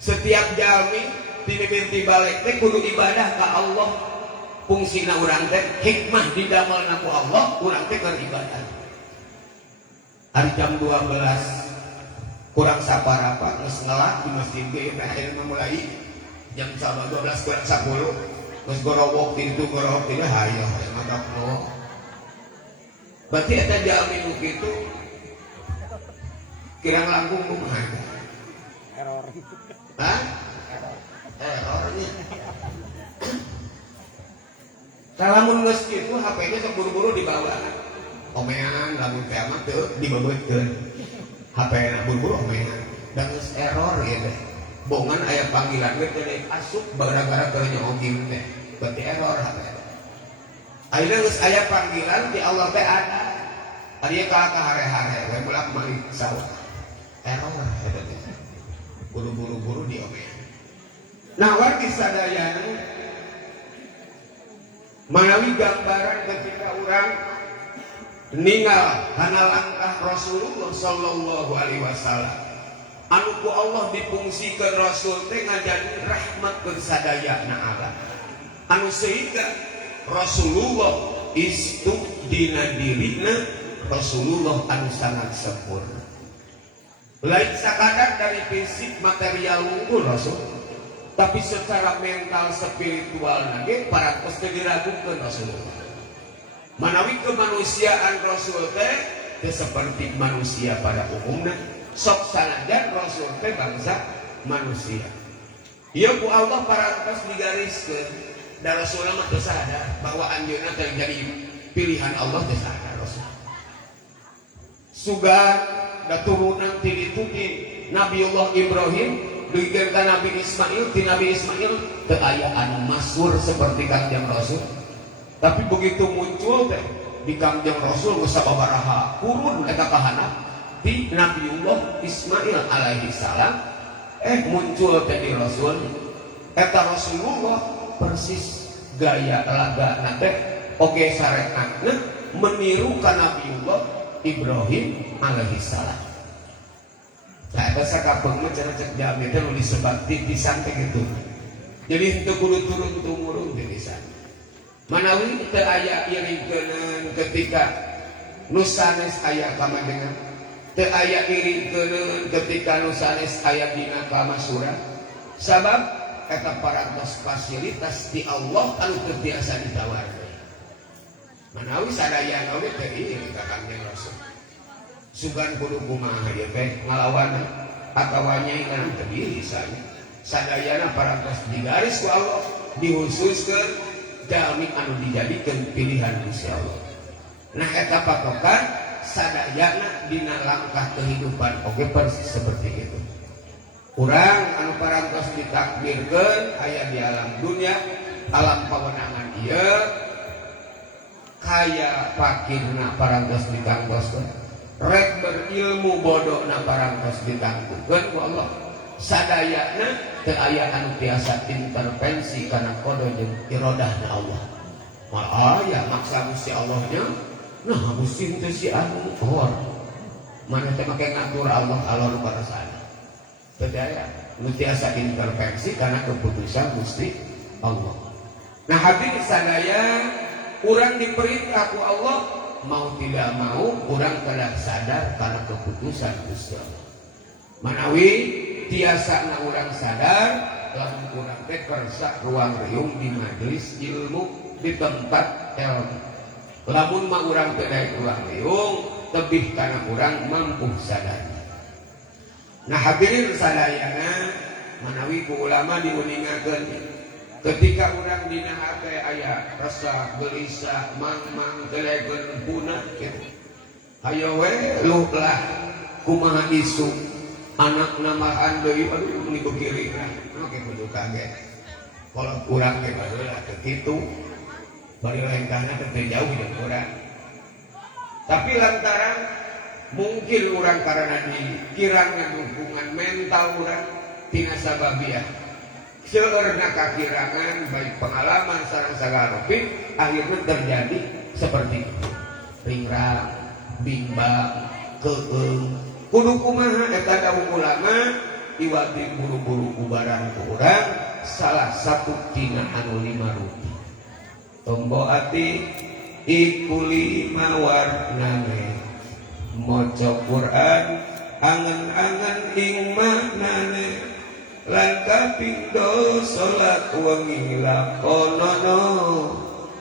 setiap jalmi ti balik teh kudu ibadah ka Allah fungsina urang teh hikmah didamelna ku Allah urang teh keur ibadah. Hari jam 12 kurang sabarapa geus ngelak di masjid ge teh ayeuna mulai jam 12 kurang 10 geus gorowok pintu gorowok teh hayo magapno. Berarti eta jalmi nu kitu kirang langkung kumaha? Error. Hah? Errornya. Salamun geus kitu HP-nya sok buru-buru dibawa. Omean lamun teh mah teu dibebeutkeun. HP-na buru-buru omean. Da geus error ieu teh. Bongan aya panggilan we teh asup gara-gara keur nyoogin teh. Berarti error HP. Ayeuna geus aya panggilan ti Allah teh ada. Ari ka hare-hare we bolak-balik sawah. Error eta teh. Buru-buru di omean. Nah wargi sadayana manawi gambaran ketika orang ninggal kana langkah Rasulullah sallallahu alaihi wasallam anu ku Allah dipungsikeun Rasul teh ngajadi rahmat keur sadayana alam anu sehingga Rasulullah istu dina dirina Rasulullah anu sangat sempurna lain sakadar dari fisik material unggul Rasul tapi secara mental spiritual lagi para pasti diragukan Rasulullah. Manawi kemanusiaan Rasul teh seperti manusia pada umumnya, sok sanajan Rasul teh bangsa manusia. Ieu ku Allah parantos digariskeun da Rasulullah mah teu sadar bahwa anjeunna teh jadi pilihan Allah teh sadar Rasul. Sugan da turunan ti ditu ti Nabiullah Ibrahim dikirkan Nabi Ismail, di Nabi Ismail teu aya anu masyhur seperti Kangjeng Rasul. Tapi begitu muncul teh di Kangjeng Rasul geus sababaraha kurun eta kahanap di Nabiullah Ismail alaihi salam muncul teh di Rasul. Eta Rasulullah persis gaya lagana teh oge sarekna meniru ka Nabiullah Ibrahim alaihi salam. Nah, bahasa kapeng mah cara cek jami teh nu disebat titisan teh gitu. Jadi henteu kudu turun tumurun titisan. Manawi teu aya iringkeuneun ketika nu sanes aya kamajengan. Teu aya iringkeuneun ketika nu sanes aya dina kamasura. Sabab eta parantos fasilitas di Allah anu teu biasa ditawarkeun. Manawi sadayana we teh ieu ka Kangjeng Rasul. Sugan kudu kumaha ieu teh ngalawan atawa nyaingan teu sana sadayana parantos digaris ku Allah dihususkeun jalmi anu dijadikeun pilihan Gusti Allah. Nah eta patokan sadayana dina langkah kehidupan oge persis seperti itu. Urang anu parantos ditakdirkeun aya di alam dunia alam pawenangan ieu kaya fakirna parantos ditangtoskeun rek berilmu bodoh na parantos ditanggukeun ku Allah sadayana teu aya anu tiasa intervensi kana qada jeung iradahna Allah malah aya maksa Gusti Allahnya nah Gusti teh si anu hor mana teh make ngatur Allah nu parasana teu aya nu tiasa intervensi kana keputusan Gusti Allah. Nah hadirin sadaya urang diperintah ku Allah mau tidak mau kurang kada sadar karena keputusan Gusti Allah. Manawi tiasana urang sadar lamun urang teh kersa ruang riung di majelis ilmu di tempat ilmu. Lamun mah urang teh daek ruang riung tebih kana urang mampu sadar. Nah hadirin sadayana manawi ku ulama diuningakeun ketika orang dina hate aya rasa gelisah mang gelegeun punah kitu ayo we luhlah kumaha isu anak namaan deui aduh meni begiringan oke kudu kaget kalau kurang ge baheula teu kitu bari lengkahna teu jauh jeung urang tapi lantaran mungkin orang karena dikirangna dukungan mental orang tina sababiah seueurna kakirangan baik pengalaman sareng sagala rupi akhirnya terjadi seperti itu ringrang bimbang keung kudu kumaha eta dawuh ulama iwati buru-buru kubaran ku urang salah satu tina anu 5 rupi tombo ati iku 5 warnane maca Quran angan-angan ing maknane lan kaping 2 salat wengi lakonono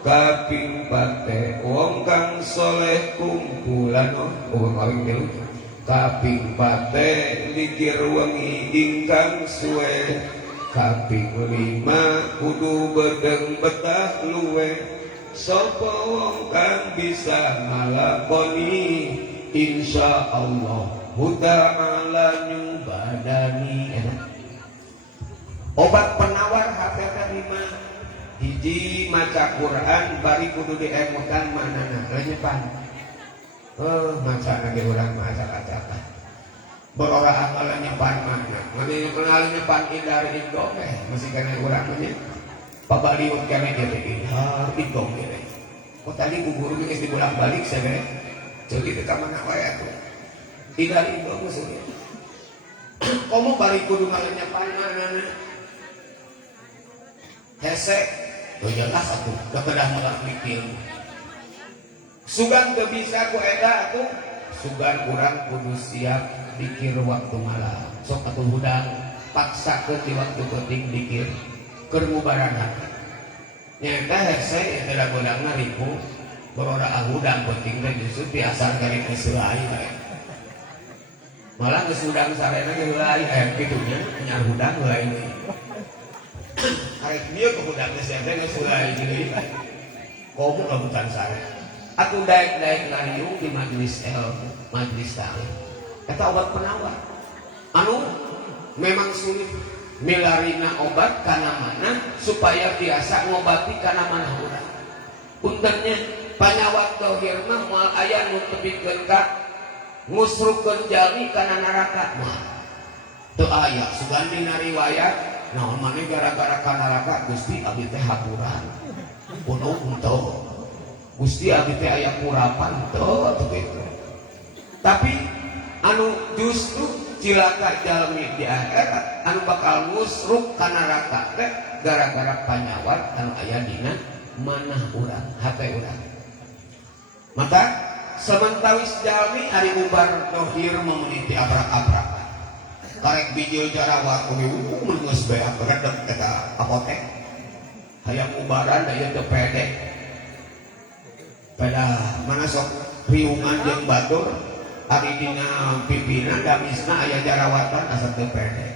kaping 4 wong kang saleh kumpulano kawin dulu kaping 4 zikir wengi ingkang suwe kaping 5 kudu bedeng betah luwe sapa wong kang bisa ngalakoni insyaallah ta'ala nyubadani obat penawar hati tadi mah hiji maca Quran bari kudu diemokan manana lenyepan maca lagi urang maca acak berora amalan nyepan mana mani kenal nyepan indar indo masih kena urang nya pabaliut kena jadi indo kene kok tadi guru geus dibolak-balik saya jadi teu ka mana wae atuh indar indo maksudnya komo bari kudu ngalenyepan manana hese oh jelas atuh kedah malah mikir sugan teu bisa ku eta atuh sugan urang kudu siap dikir waktu malam sok atuh hudang paksakeun di waktu penting dikir keur ngubaran hati nyaeta hese eta godangna ribu berora ahudang penting teh justru biasa kali keseulai malah geus hudang sarena ge heulai kitunya nyar hudang heulai karek dia kebudaknya siapa yang sulai jadi komu kebutan saya aku daik ngariung di majelis majelis ta'lim kata obat penawar anu memang sulit milarina obat kana mana supaya biasa ngobati kana mana urang puntennya panyawat tauhir mah moal aya nu tepikeun ka ngusrukeun jalmi kana neraka mah teu aya sugan dina riwayat nah mana gara-gara kanaraka Gusti abdi teh hapuran punuh henteu Gusti abdi teh aya kurapan teu begitu tapi anu justru cilaka jalmi di akhirat anu bakal ngusruk kanaraka teh gara-gara panyawat anu aya dina manah urang hate urang maka sementawis jalmi ari ubar dohir memuniti abrak-abrak karek bijil jarawat kuwi geus beak redeg eta apotek hayang ubaran aya teu pede pada mana sok riungan jeung batur ari dina pipina damisna aya jarawatan asa teu pede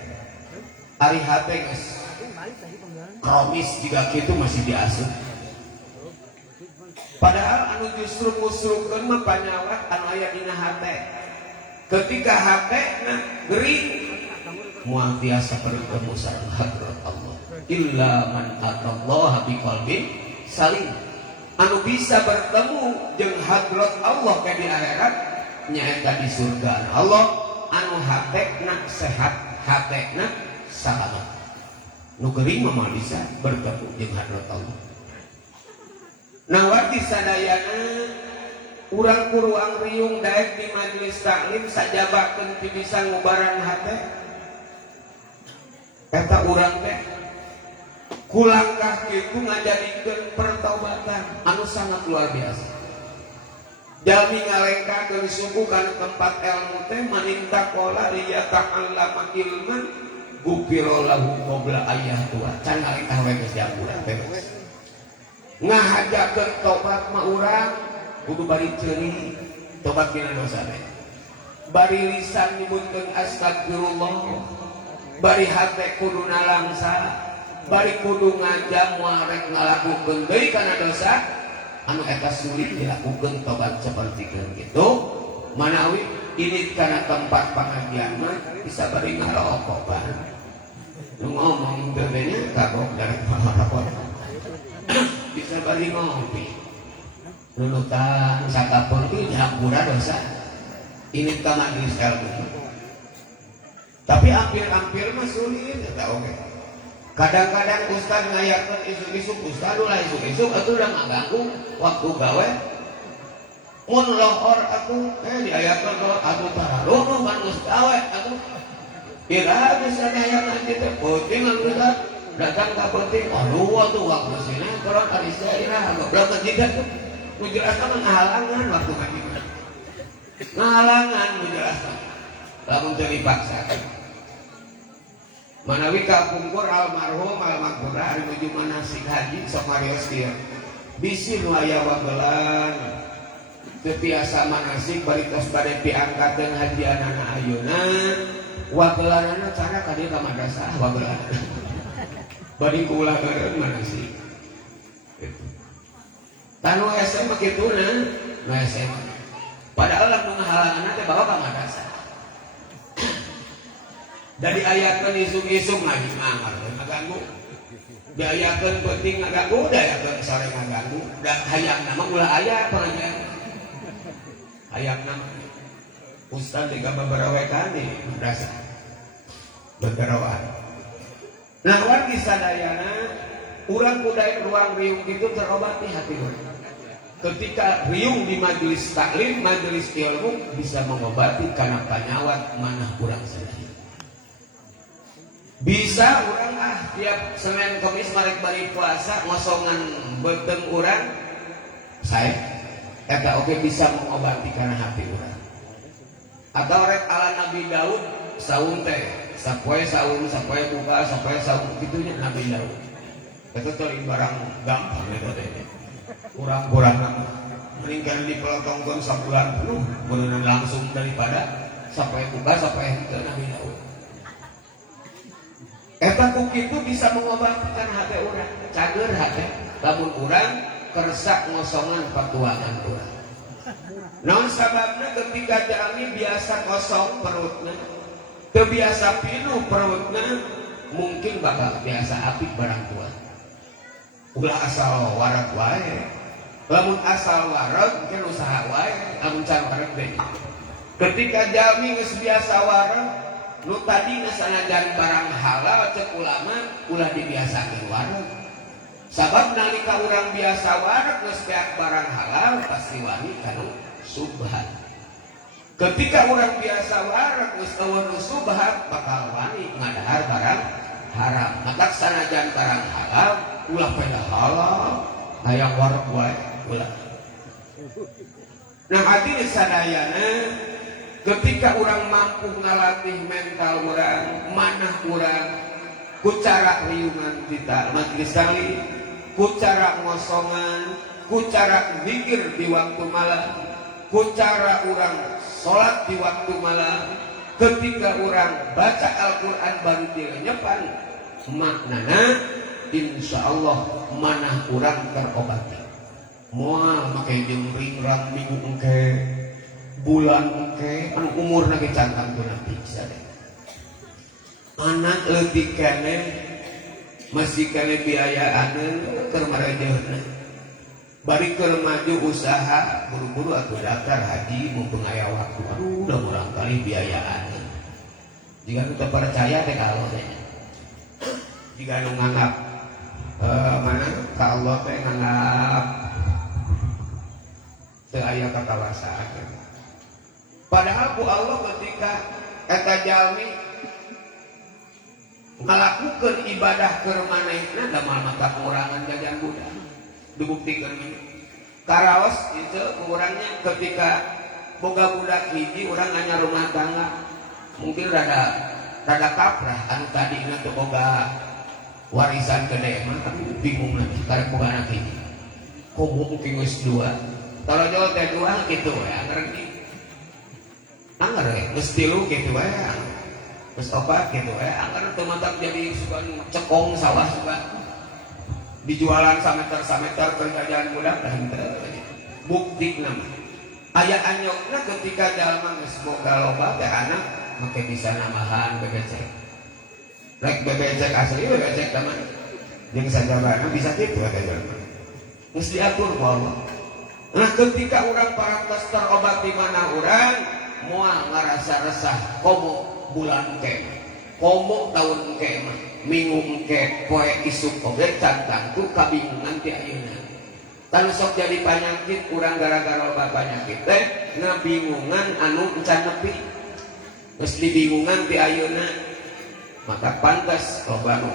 ari hate geus kromis jika kitu masih diasuh padahal anu justru ngusrukeun mah panyawat anu aya dina hate ketika hate na gering mual biasa bertemu sareng hadrat Allah illa man atallaha biqalbin salim anu bisa bertemu jeung hadrat Allah ke di akhirat nyaeta di surga Allah anu hatekna sehat hatekna salamet nu geuring mah bisa bertemu jeung hadrat Allah nah warti sadayana urang kuruang riung daek di majelis taklim sajabakeun ti bisa ngubaran hate eta urang teh kulangkah kitu ngajadikeun pertaubatan anu sangat luar biasa jalmi ngalengkakeun suku kana tempat ilmu teh maninta qala riya ta'allama ilman gufira lahu qabla ayah tua can ngalengkah we geus diampura teh ngahajakeun tobat mah urang kudu bari ceuri tobat dina dosa teh bari lisan nyebutkeun astagfirullah bari hate kudu nalangsa balik kudu ngajak muarek ngalakukeun deui kana dosa anu eta sulit dilakukeun tobat seperti kitu manawi ini karena tempat pengajian mah bisa bari ngarokok kan nu ngomong benernya kagok dari rapot bisa bari ngopi nunutan sakapun itu nyapura dosa ini ka majelis ilmu tapi hampir-hampir mah sulit eta oge kadang-kadang ustaz ngayakeun isuk-isuk ustaz ulah isuk-isuk atuh udah ngaganggu waktu gawe mun lohor aku diayakeun aku tararuh kan geus gawe aku ira bisa ngayakeun kitu penting ustaz datang ka penting aduh atuh waktu sini kalau ari saya goblok jidat tuh menjelaskan menghalangan waktu ngaji ngahalangan menjelaskan lamun teu dipaksakeun manawi kapungkur almarhum almarhumah ari nuju manasik haji sok marios kieu bisi nu aya wagelan teu biasa manasik bari tos bade piangkatkeun hajianana ayeuna wagelanana cara ka dieu ka madrasah wagelan bari kuulah eureun manasik tanu SMA kituna nu SMA padahal lamun ngahalangan teh bawa ka madrasah dari ayatkan isuk-isuk ngaji mangar ngaganggu diayatkan penting ngaganggu diayatkan sore ngaganggu dan hayang nama ulah ayat pengajian hayang nama ustaz juga beberapa kali madrasah bergerawat nah wargi sadayana urang budaya ruang riung itu terobati hati urang ketika riung di majelis taklim majelis ilmu bisa mengobati karena penyawat manah urang sadaya bisa orang tiap Senin Kamis marek bari puasa ngosongan beteng urang saya eta oke bisa mengobati karena hati urang atau rek ala Nabi Daud saum teh sapoe saum sapoe buka sapoe saum kitunya Nabi Daud eta teh barang gampang eta teh urang-urang meninggal di pelotongkeun sabulan penuh beunang langsung daripada sapoe buka sapoe kitu Nabi Daud eta kukitu bisa mengobatikan hati orang cager hati lamun orang kersak ngosongan patuangan orang non sababna ketika jami biasa kosong perutnya kebiasa pinuh perutnya mungkin bakal biasa apik barang tua ulah asal warak wae lamun asal warak mungkin usaha wae lamun can warak deh ketika jami geus biasa warak nu tadi sanajan barang halal cek ulama ulah dibiasakeun wareg sabab nalika urang biasa wareg geus beak barang halal pasti wani kana subhat ketika urang biasa wareg geus eueuh subhat bakal wani ngadahar barang haram maka sanajan barang halal ulah pada halal hayang wareg wae ulah nah hati sadayana ketika orang mampu ngalatih mental orang, manah orang, ku cara riungan kita majelis kali, ku cara ngosongan, ku cara zikir di waktu malam, ku cara orang sholat di waktu malam, ketika orang baca Al-Quran baru direnyepan, maknana insya Allah manah orang terobati. Moal makai jengring ram minggu engke bulan ke anu umur nage cantang tu nanti bisa deh anak leutik kene masih kene biayaan keur marejeuhna bari keur maju usaha buru-buru atuh daftar haji mumpung aya waktu aduh udah murang kali biayaan jika kita percaya teh ka Allah teh jika anu nganggap mana ka Allah teh nganggap teu aya kakawasaan padahal ku Allah ketika eta jalmi ngalakukeun ibadah keur manehna da mal mata pengurangan jajan budak dibuktikan ini karaos itu kurangnya ketika boga budak hiji urang anyar rumah tangga mungkin rada kaprah anu tadina teu boga warisan gede mah tapi bingung lagi karek boga anak hiji kok mungkin geus dua kalau jauh teh dua kitu ya ngerti anggar mesti lu gitu wae terus obat gitu akan teman-teman jadi suka cekong sawah suka dijualan sameter kerjaan mudah dan bukti nama ayah anyokna ketika dalam geus boga loba teh anak make bisa namahan bebecek rek bebecek asli bebecek teman jeung sajabana bisa kitu teh geus diatur ku Allah. Nah ketika orang parantos terobat di mana orang moal ngarasa resah komo bulan ke komo tahun ke minggu ke poe isuk oge cantantu kabingungan ti ayeuna tan sok jadi penyakit urang gara-gara loba penyakit teh ngabingungan anu encan nepi geus dibingungan ti ayeuna maka pantas loba nu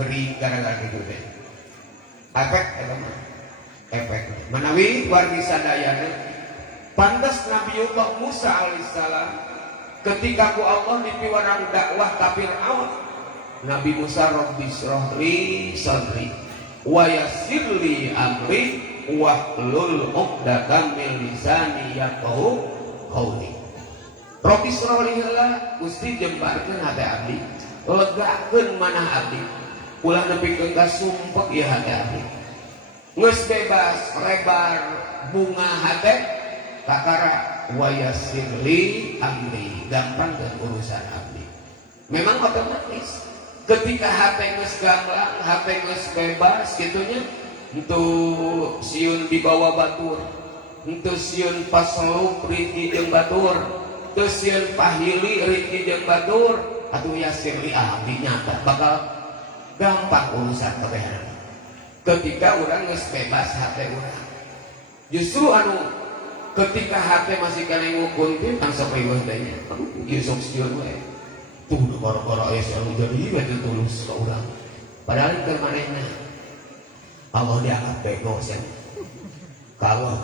beri gara-gara kitu teh efek eta mah efek menawi wargi sadayana pantas Nabiullah Musa alaihissalam ketika ku Allah dipiwarang dakwah ka Fir'aun Nabi Musa Rabbi shrahli sadri wa yassirli amri wahlul 'uqdatam min lisani yafqahu qawli Rabbi shrahli heula Gusti jembarkeun hate abdi legakeun manah abdi ulah nepikeun ka sumpek ieu hate abdi geus bebas rebar bunga hate takara wa yassirli amri gampang dan urusan abdi memang otomatis ketika hate geus gamblang hate geus bebas kitunya untuk siun dibawa batur untuk siun paseluk riki jeung batur untuk siun pahili riki jeung batur atuh yassirli amri nyata bakal gampang urusan kabehana ketika orang geus bebas hate urang justru anu ketika hati masih kena ngukun teh tang sampai wadanya aduh ieu sok sieun we tuh gara-gara aya anu jadi betul tulus ka urang padahal keur manehna Allah dianggap bego sen kalau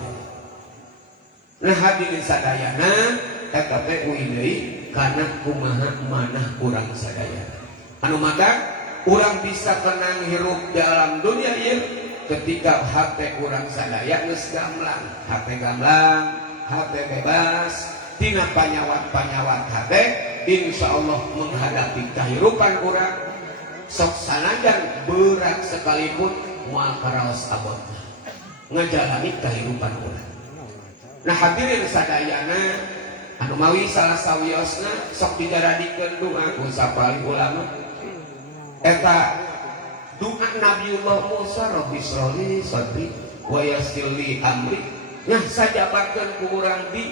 nah hadirin sadayana eta teh uwi deui kana kumaha manah urang sadayana anu maka urang bisa tenang hirup dalam dunia ieu ketika hati orang sadaya geus gamblang hati gamblang hati bebas tina panyawat hati insyaallah menghadapi kehidupan orang sok sanajan berat sekalipun moal karaos abotna ngajalani kehidupan orang nah hadirin sadayana anu mawi salah sawiosna sok didaradikeun doa ku sapali ulama eta doa Nabiullah Musa Rabbi shrahli sadri wa yassirli amri nah sajabakeun ku urang di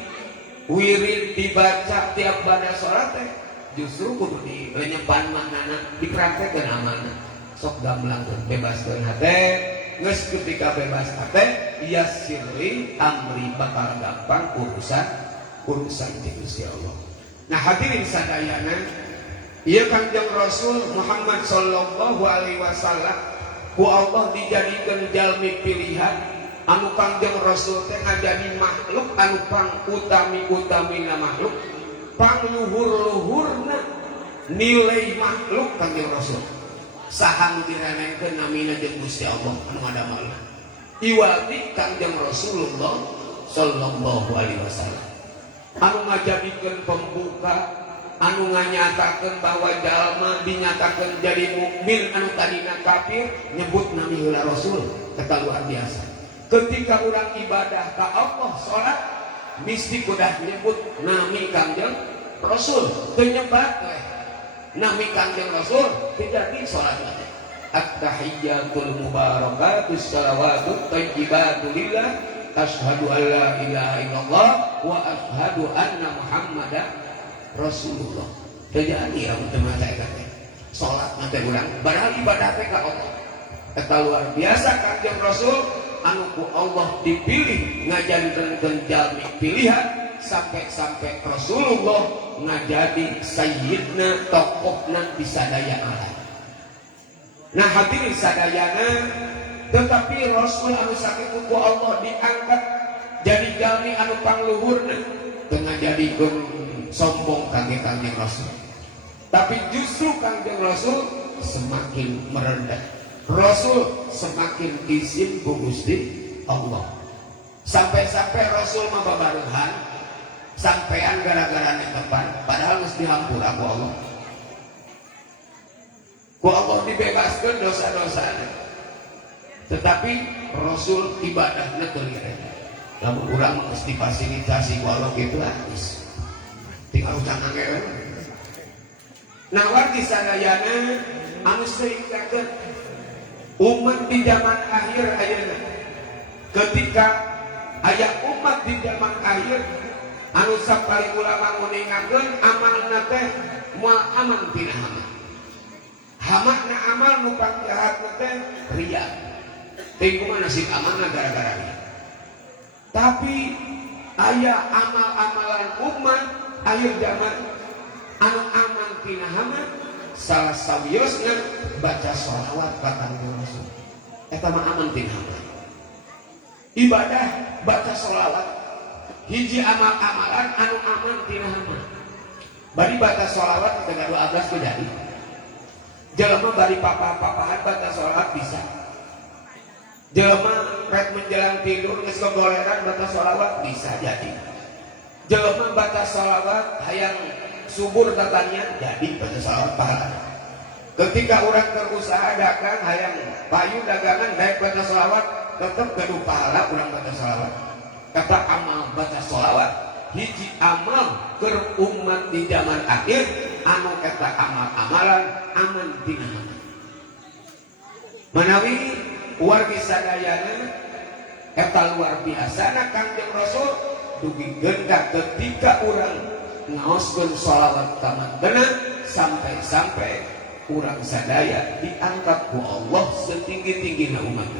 wirid dibaca tiap bada salat teh justru kudu dilenyepan maknana dipraktekeun amanah sok gamblang bebaskeun hate geus ketika bebas hate yassirli amri bakal gampang urusan di Gusti Allah nah hadirin sadayana ieu Kanjeng Rasul Muhammad sallallahu alaihi wasallam ku Allah dijadikeun jalmi pilihan anu Kanjeng Rasul teh ngajadi makhluk anu pangutami-utamina makhluk pangluhur-luhurna nilai makhluk Kanjeng Rasul saha nu diremehkeun namina jeung Gusti Allah anu ngadamel iwati Kanjeng Rasulullah sallallahu alaihi wasallam anu ngajadikeun pembuka anu nganyatakeun bahwa jalma dinyatakeun jadi mukmin anu tadina kafir nyebut nami heula rasul eta luar biasa ketika urang ibadah ka Allah salat mesti kudah nyebut nami Kanjeng Rasul teu nyebat we nami Kanjeng Rasul tidak di salat teh at-tahiyyatul mubarakatus shalawatut thayyibatu lillah asyhadu an la ilaha illallah wa asyhadu anna muhammadar Rasulullah terjadi ya untuk masa eta teh salat nanti urang padahal ibadah teh ka Allah eta luar biasa Kanjeng Rasul anu ku Allah dipilih ngajadikeun jalmi pilihan sampai Rasulullah ngajadi sayyidna tokohna di sadaya alam nah hadirin sadayana tetapi Rasul anu sakitu ku Allah diangkat jadi jalmi anu pangluhurna teu ngajadikeun sombong Kanjeng Rasul tapi justru Kanjeng Rasul semakin merendah Rasul semakin izin ku Gusti Allah sampai Rasul mababaruhan sampean gara-gara netepan padahal geus dihampura ku Allah ku Allah dibebaskan dosa-dosanya. Tetapi Rasul ibadahnya kelihatan. Lamun urang geus difasilitasi ku Allah kitu habis. Tinggal ucang angel. Nawar di sadayana anu seuingkakeun umat di zaman akhir ayeuna. Ketika aya umat di zaman akhir anu sapari ulama nguningakeun amalna teh moal aman tina hama. Hamakna amal nu pangjahatna teh riya. Teu kumaha nasib amalna gara-gara riya. Tapi aya amal-amalan umat akhir zaman anu aman tina hama salah sawiosna baca sholawat ka Kanjeng Rasul. Eta mah aman tina hama. Ibadah baca sholawat hiji amal-amalan anu aman tina hama. Bari baca sholawat teu 12 teh jadi. Jelema bari papa-papahan baca sholawat bisa. Jelema rek menjelang tidur geus gogoleran baca sholawat bisa jadi. Jelema baca sholawat hayang subur tatanya jadi baca sholawat pahala. Ketika orang berusaha dagang hayang payu dagangan baik baca sholawat tetap kudu pahala urang baca sholawat. Kata amal baca sholawat hiji amal keur umat di zaman akhir anu eta amal-amalan aman tina hama. Menawi wargi sadayana eta luar biasana Kanjeng Rasul dugikeun ka ketika urang ngaoskeun sholawat tamat benar sampai-sampai urang sadaya diangkat ku Allah setinggi-tinggina umat.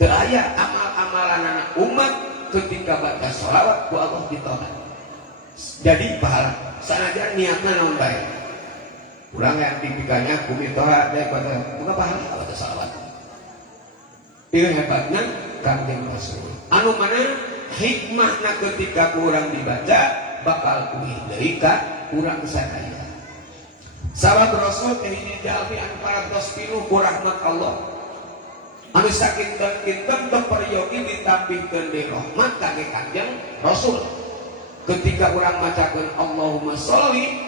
Teu aya amal-amalan umat ketika baca sholawat ku Allah ditolak. Jadi pahala sanajan niatna naon bae. Urang yang dipikanya kumitoha daripada buka pahala baca sholawat. Ieu hebatna Kanjeng Rasul. Anu mana hikmahna ketika urang dibaca bakal kuih deui ka urang sadaya. Sahabat Rasul teh hiji jalmi anu parantos pinuh ku rahmat Allah. Anu sakinten-kinten teu peryogi ditampilkeun deui rahmat kangge Kanjeng Rasul. Ketika urang macakeun Allahumma sholli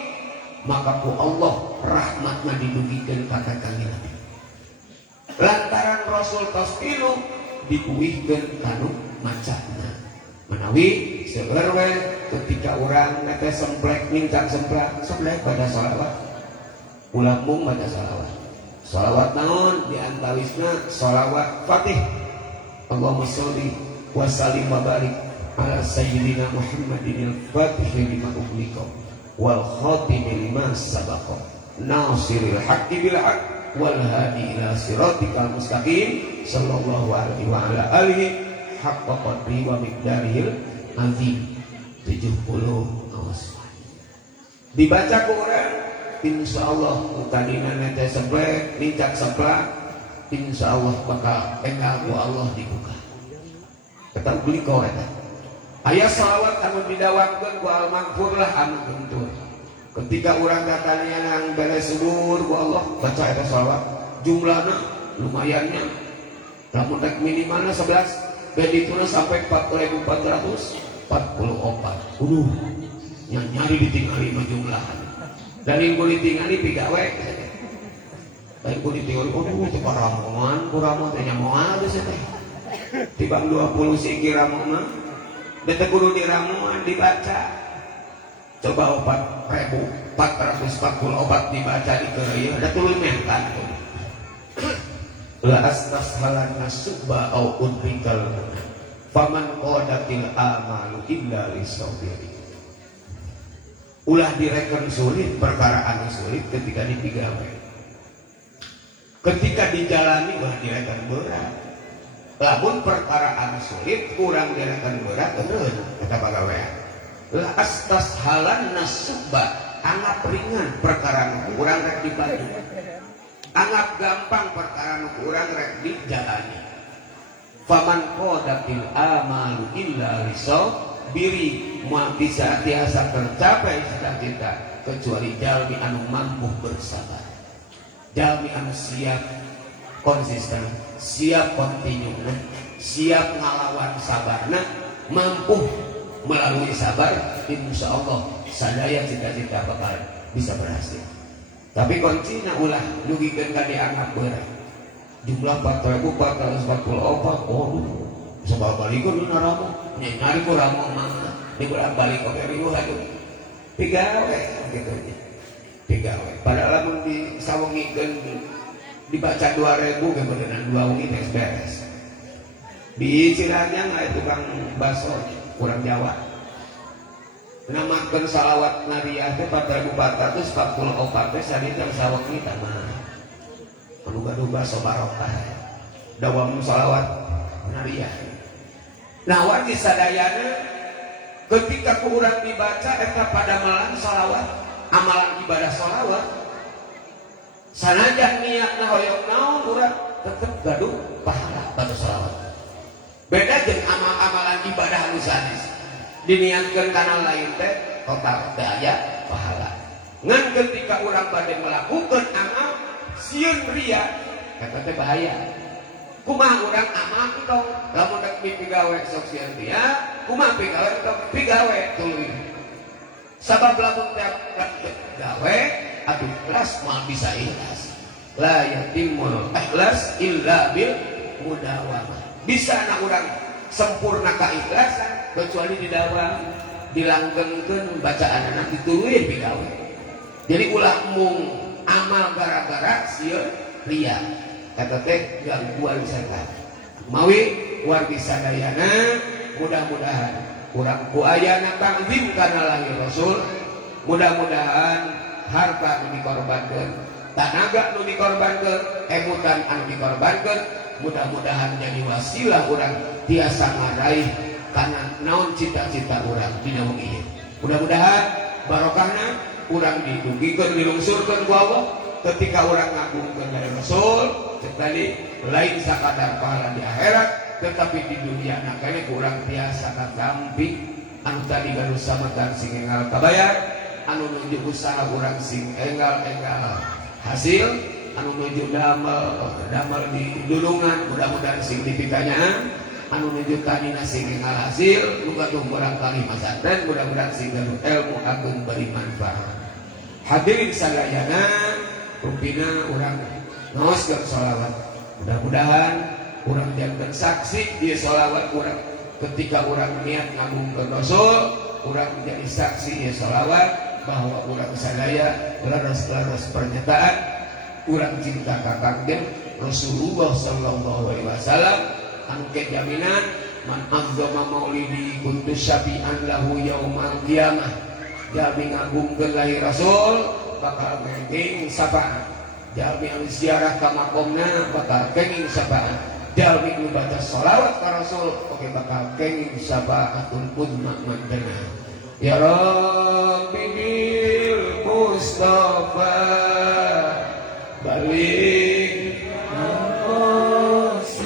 maka ku Allah rahmatna didugikeun ka Kanjeng Nabi. Lantaran Rasul tos pinuh dikuihkeun kanu macana. Menawi seueur we ketika urang teh semplek mincang semplek pada sholawat. Ulah mung baca sholawat. Sholawat naon diantawisna sholawat Fatih. Allahumma sholli wa sallim wa barik ala sayyidina Muhammadin al-Fatih lima ughliqa wal khatim lima sabaqa nasiril haqqi bil haqq wal hadi ila siratikal mustaqim sallallahu alaihi wa ala alihi haqqa qadri wa miqdarihil azim. 70 awas dibaca ku urang insyaallah utadina teh seblek nincak seblak insyaallah bakal enggal ku Allah dibuka. Ketak beli kau eta aya shalawat anu didawamkeun ku al-maghfur lah anu guntur. Ketika urang katanya nang beres subur ku Allah baca eta shalawat jumlahna lumayannya lamun rek minimalna 11 bedituna sampai 4444 yang nyari ditinggali jumlahan dan yang boleh ditinggali pigawe dan boleh ditinggali itu paramongan kurang tanya moal teh tibang 20 siki ramongan bete kudu diramuan dibaca coba 4.440 dibaca di keraya ada tuluy mentan la astashalan nasubba au udrikal faman qadatil amalu illa lisabiri. Ulah direken sulit perkara anu sulit ketika dipigawe. Ketika dijalani ulah direken berat. Lamun perkara anu sulit kurang direken berat eureun eta pagawean. La astashalan nasubba anggap ringan perkara anu kurang rek dibaju. Anggap gampang perkara anu kurang rek dijalani. Faman qadatil amalu illa lisabiri moal bisa tiasa tercapai cita-cita kecuali jalmi anu mampu bersabar. Jalmi anu siap konsisten, siap kontinu, siap ngalawan sabarna, mampu melalui sabar, insyaallah sadaya cita-cita bakal bisa berhasil. Tapi kuncinya ulah dugikeun ka dianggap beurang. Jumlah 4.444. Oh, sabab balikeun dina ramu. Nyari ku ramu mah dibolak-balik oge riweuh aduh. Pigawe gitu nya. Pigawe. Padahal lamun disawengikeun dibaca 2.000 ge beuneunan 2 wengi teh beres. Di Cilanyang aya tukang baso urang Jawa. Namakeun salawat nariyah teh 4.444 teh sadina sawengi tah mah. Anu gaduh baso barokah. Dawam salawat nariyah. Nah, wajib sadayana ketika kurang dibaca eta pada malam salawat, amalan ibadah salawat. Sanajan niatna hoyong naon urang tetep gaduh pahala pada salawat. Beda jeung amal-amalan ibadah anu sanes. Diniatkeun kana lain teh total teh aya pahala. Ngan ketika urang bade melakukan amal sieun ria, eta teh bahaya. Kumaha urang amal kitu lamun rek pigawe sok sieun ria, kumaha pigawe pigawe tuluy. Sabab lamun teh gawe atuh ikhlas moal bisa ikhlas. La yatimul ikhlas illa bil mudawamah. Bisa anak urang sempurna keikhlasan kecuali di dawam dilanggengkeun bacaanna dituluy pigawe. Jadi ulah mung amal gara-gara sieun ria. Kata teh gangguan setan. Mawi wargi sadayana mudah-mudahan urang ku ayana takzim kana lahir Rasul, mudah-mudahan harta nu dikorbankeun, tanaga nu dikorbankeun, emutan anu dikorbankeun, mudah-mudahan jadi wasilah urang tiasa ngaraih kana naon cita-cita urang dina weu ieu. Mudah-mudahan barokahna urang didugikeun dilungsurkeun ku Allah ketika urang ngagungkeun dari Rasul. Tadi lain sakadar pahala di akhirat, tetapi di dunia nakanya kurang biasa katampi anu tadi gaduh sametan sing enggal kabayar, anu nuju usaha kurang sing enggal hasil, anu nuju damel di dulungan mudah-mudahan sing dipikanyaan, anu nuju kanina sing enggal hasil, nu gaduh kurang kali masantren mudah-mudahan sing gaduh ilmu agung beri manfaat. Hadirin sadayana, rupina urang naos keur sholawat. Mudah-mudahan urang jadikan saksi di sholawat urang ketika urang niat ngagungkeun Rasul, urang menjadi saksi di sholawat bahwa urang sadaya leres-leres pernyataan urang cinta ka Kangjeng Rasulullah sallallahu alaihi wasallam anu ke jaminan man azzama maulidi kuntu syafi'an lahu yaumal qiyamah. Jami ngagungkeun lahir Rasul bakal ngenging syafaat. Jalmi anu ziarah ka makomna bakal kenging syafaat. Jalmi anu baca sholawat ka Rasul oge bakal kenging syafaatul uzma mandana. Ya Rabbi bil Mustafa balik maqsidana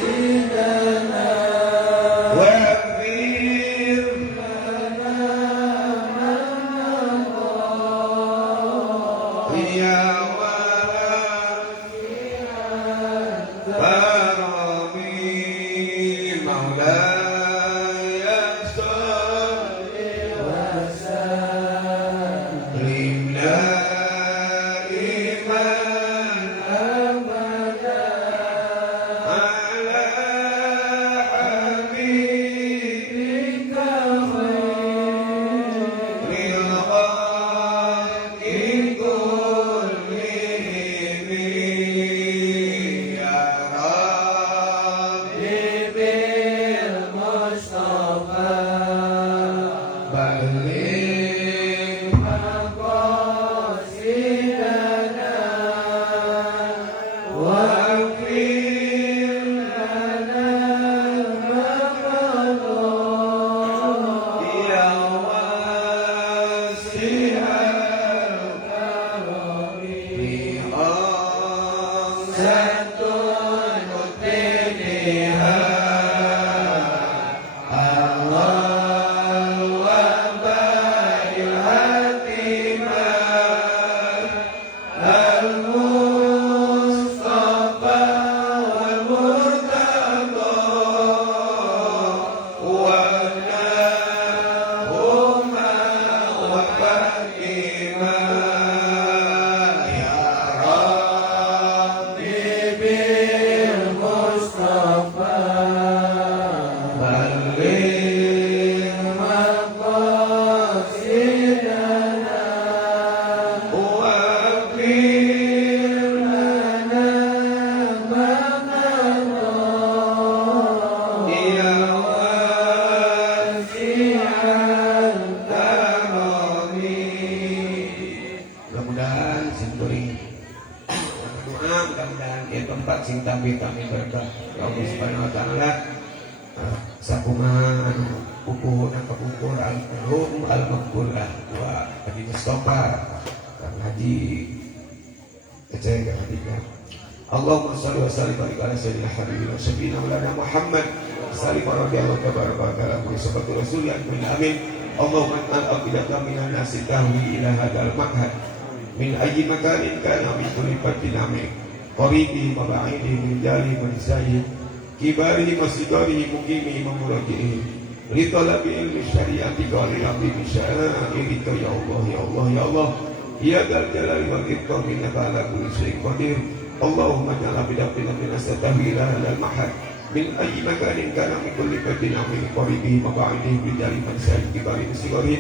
wafir lana manallah ya tempat sing tambi-tambi berkah ya Allah subhanahu wa ta'ala. Sakumaha pupuhna kapungkur almarhum al-maghfurah wa Haji Mustafa Kang Haji Ece Kang Haji Allahumma shalli wa sallim barik ala sayyidina habibina syafina maulana Muhammad sallim radhiyallahu tabaraka wa ta'ala bi sabati rasulillah amin. Allahumma al-aqidata minan nasi tahwi ila hadal ma'had min ayyi makanin kana min kulli fatin amin qaribi wa ba'idi min jali wa nisa'i kibarihi masigarihi mukimi mamurajihi li talabi ilmi syariati qali rabbi bisya'iri ya Allah ya Allah ya Allah ya dal jalali wal ikram innaka ala kulli syai'in qadir. Allahumma ja'al bidaqina min asatahila al mahad min ayyi makanin kana min kulli fatin amin qaribi wa ba'idi min jali masigarihi kibarihi masigarihi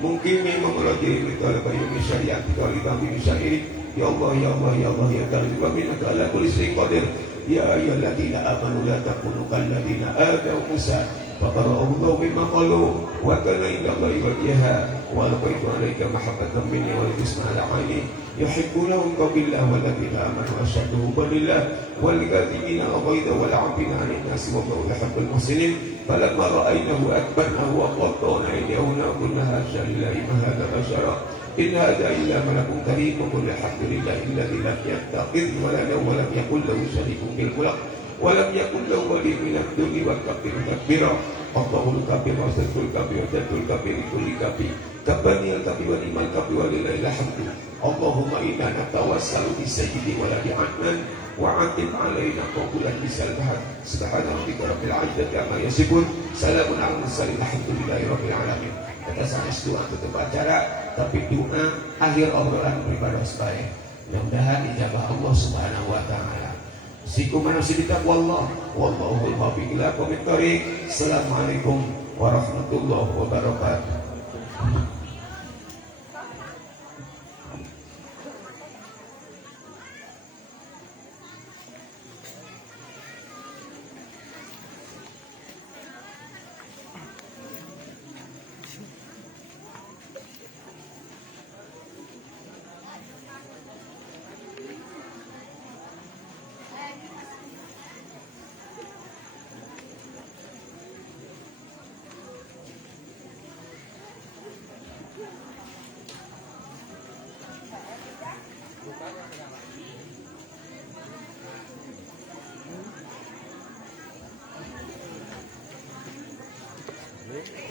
mukimi mamurajihi li talabi ilmi syariati qali rabbi bisya'iri ya Allah ya Allah ya Allah ya dal jalali innaka ala kulli syai'in qadir. Ya ayyuhalladzina amanu la takunu kalladzina adaw Musa fabara'ahu Allahu mimma qalu wa kana indallahi wajha wa laqaitu 'alaika mahabbatan minni wa lisma 'ala 'aini yuhibbunahum billahi walladzina amanu ashaddu billah wal kadhibina ghaidha wal 'afina 'anil nasi wallahu yuhibbul muhsinin falamma ra'aynahu akbarnahu wa qatta'na aydiyahum qulna hasha lillahi ma hadha bashara in hadha illa malakun karim qul alhamdulillahi alladzi lam yattakhidh waladan wa lam yakul lahu sharikun fil mulk wa lam yakul lahu waliyyun min ad-dhulli wa kabbirhu takbira. Allahul kabir wa sayyidul kabir wa jaddul kabir kulli kabir kabani al-kabir wa liman kabir wa lillahil hamdu. Allahumma inna natawassalu bi sayyidi waladi Adnan wa atim alaina qabulan bisal bahad subhana rabbika rabbil izzati amma yasifun salamun alal mursalin alhamdulillahi rabbil alamin. Kita sanes doa tutup acara, tapi doa akhir obrolan beribadah sebaik. Mudah-mudahan ijabah Allah Subhanahu wa taala. Sikum manasik taqwallah wallahu al-muwaffiq ila aqwamit thoriq. Assalamualaikum warahmatullahi wabarakatuh.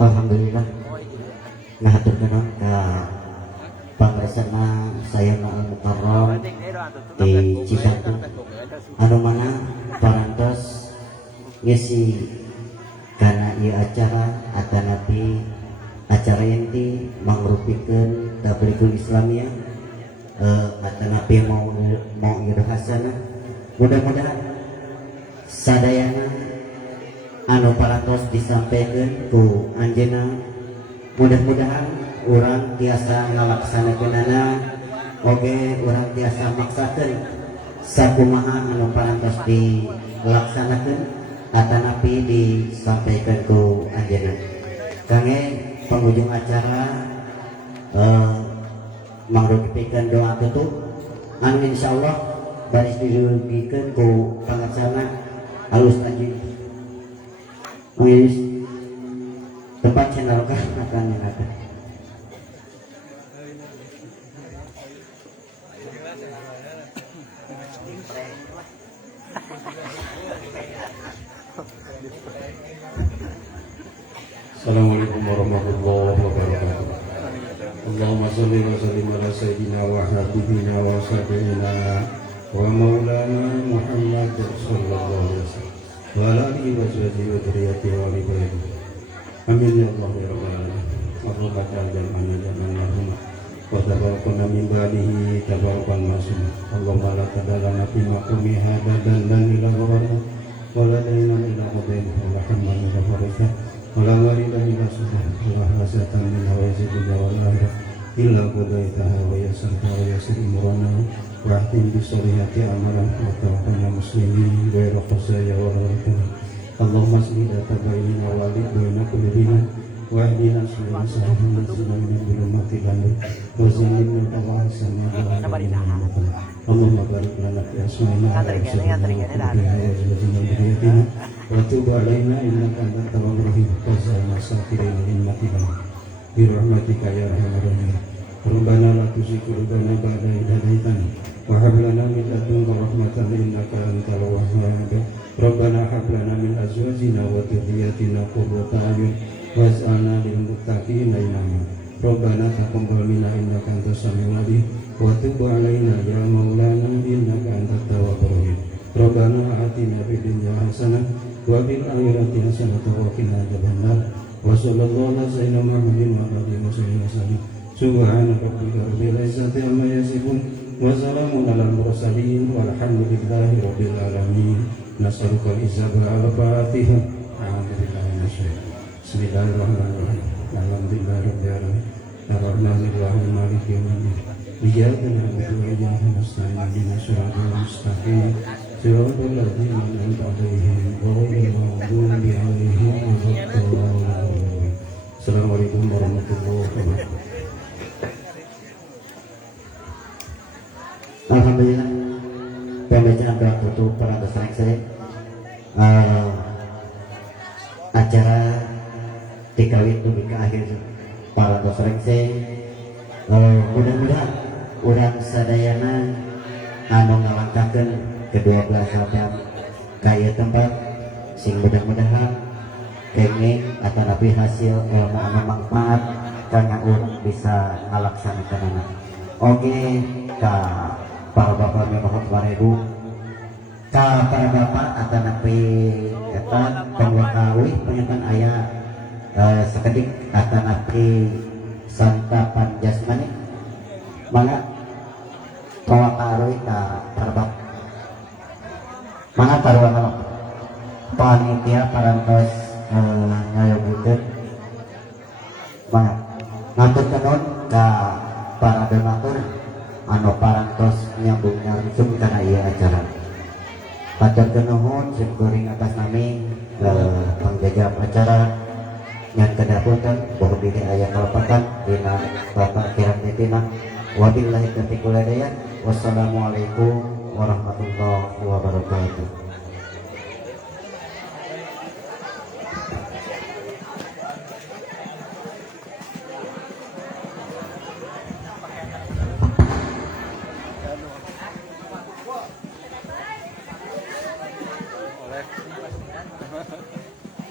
Alhamdulillah ngaturkeun ka pangresana Sayyidina Al-Mukarram di Cijantung anu mana parantos ngisi kana ieu acara atanapi acara inti mangrupikeun tabligul Islamiyah atanapi mau irhasana mudah-mudahan sadayana anu parantos disampaikan ku anjeunna mudah-mudahan urang tiasa ngalaksanakeunana oge urang tiasa maksakeun sakumaha anu parantos dilaksanakeun atanapi disampaikan ku anjeunna. Kangge penghujung acara mangrupikeun doa tutup anu insyaallah baris dirugikeun ku pangaksana halus anjeun. Wis tempat channel kan akan ada. Assalamualaikum warahmatullahi wabarakatuh. Allahumma sholli wa sallim ala sayyidina wa habibina wa sayyidina wa maulana Muhammad sallallahu alaihi wasallam wa ala alihi wa sahbihi wa dzurriyyatihi wa ali baiti. Amin ya Allah ya rabbal alamin. Allahumma ja'al mana jaman marhum wa tabarakna min ba'dihi tabarakan masum. Allahumma la tadallana fi maqami hadha dan ila gharana wa la dayna ila qadain wa la hamma ila farisa wa la walida ila subhan wa hasatan min hawaizi dunya wal akhirah illa qadaitaha wa yassarta wa yassir umrana wa ahtim bi solihati amalan wa tawaffana muslimin ghairu khusaya wa rabbana. Allahumma salli ala tabayyina wa ali baina qulubina wa ahdina subhana sayyidina min dhulumati lana wa zayyinna Allah sana wa Allahumma barik lana fi asma'ina wa absarina wa dhurriyyatina wa tub 'alaina innaka antat tawwabur rahim wa safirin himmatina bi rahmatika ya arhamar rahimin. Rabbana la tuzigh qulubana ba'da idh hadaytana wa hab lana min ladunka rahmatan innaka antal wahhab. Rabbana hab lana min azwajina wa dhurriyyatina qurrata a'yun waj'alna lil muttaqina imama. Rabbana taqabbal minna innaka antas samiul 'alim wa tub 'alaina ya maulana innaka antat tawwabur rahim. Rabbana atina fid dunya hasanah wa fil akhirati hasanah wa qina adzabannar. Wa sallallahu ala sayyidina Muhammadin wa ala alihi wasallam. Subhana rabbika rabbil izzati amma yasifun wa salamun alal mursalin walhamdulillahi rabbil alamin. Nas'aluka al-ijabah al-fatihah. A'udzu billahi minasy syaitonir rajim. Bismillahirrahmanirrahim. Alhamdulillahi rabbil alamin. Ar-rahmanir rahim maliki yaumiddin. Iyyaka na'budu wa iyyaka nasta'in. Ihdinas siratal mustaqim. Siratal ladzina an'amta 'alaihim ghairil maghdubi 'alaihim waladdallin. Assalamualaikum warahmatullahi wabarakatuh. Alhamdulillah, pembacaan doa tutup para peserta acara dikawin demi ke akhir para peserta. Mudah-mudahan urang sadayana anu ngalangkakeun kedua belah sadam kaya tempat sing mudah-mudahan kenging atau nabi hasil ilmu anu manfaat karena urang bisa ngalaksanakeunana. Oke, ka para bapak mohon barebu ka para bapak atau nabi eta pengwakawi penyetan aya sekedik atau nabi santapan jasmani mana pengwakawi ka para bapak mana taruhan panitia parantos ngayogukeun mana ngatur kenon ka para donatur anu parantos nyambung langsung kana ieu acara. Patur nuhun syukuring atas nami pangjaga acara yang kedaputan bahwa diri aya kalepatan dina Bapak Kiram Nitina. Wabillahi taufiq wal hidayah. Wassalamualaikum warahmatullahi wabarakatuh.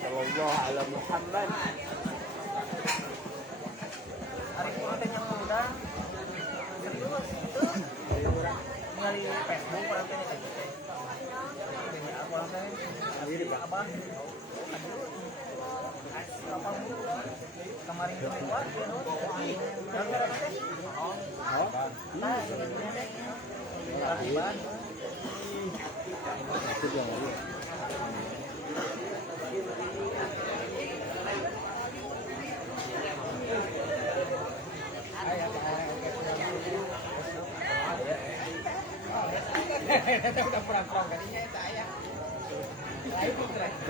Sallallahu ala Muhammad. Hari ini yang muda serius itu mengalami Facebook orang ini aja. Ini apa namanya? Hari ini apa? Apa kemarin keluar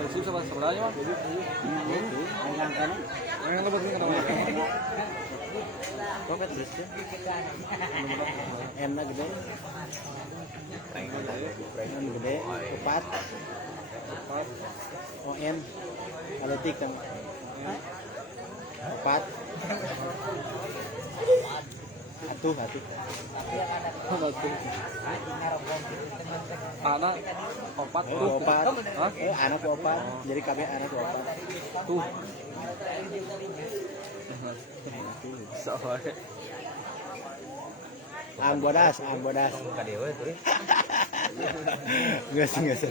Terus sama sebenarnya mah. Yang lebih kan. Kok terus ya? M na gede. M gede, 4. Oh M. Aletik kan. 4. Atuh. Anak opat tuh. Opat. Anak opat. Jadi kami anak opat. Tuh. Soalnya. Ambodas. Kadewe tuh. Geus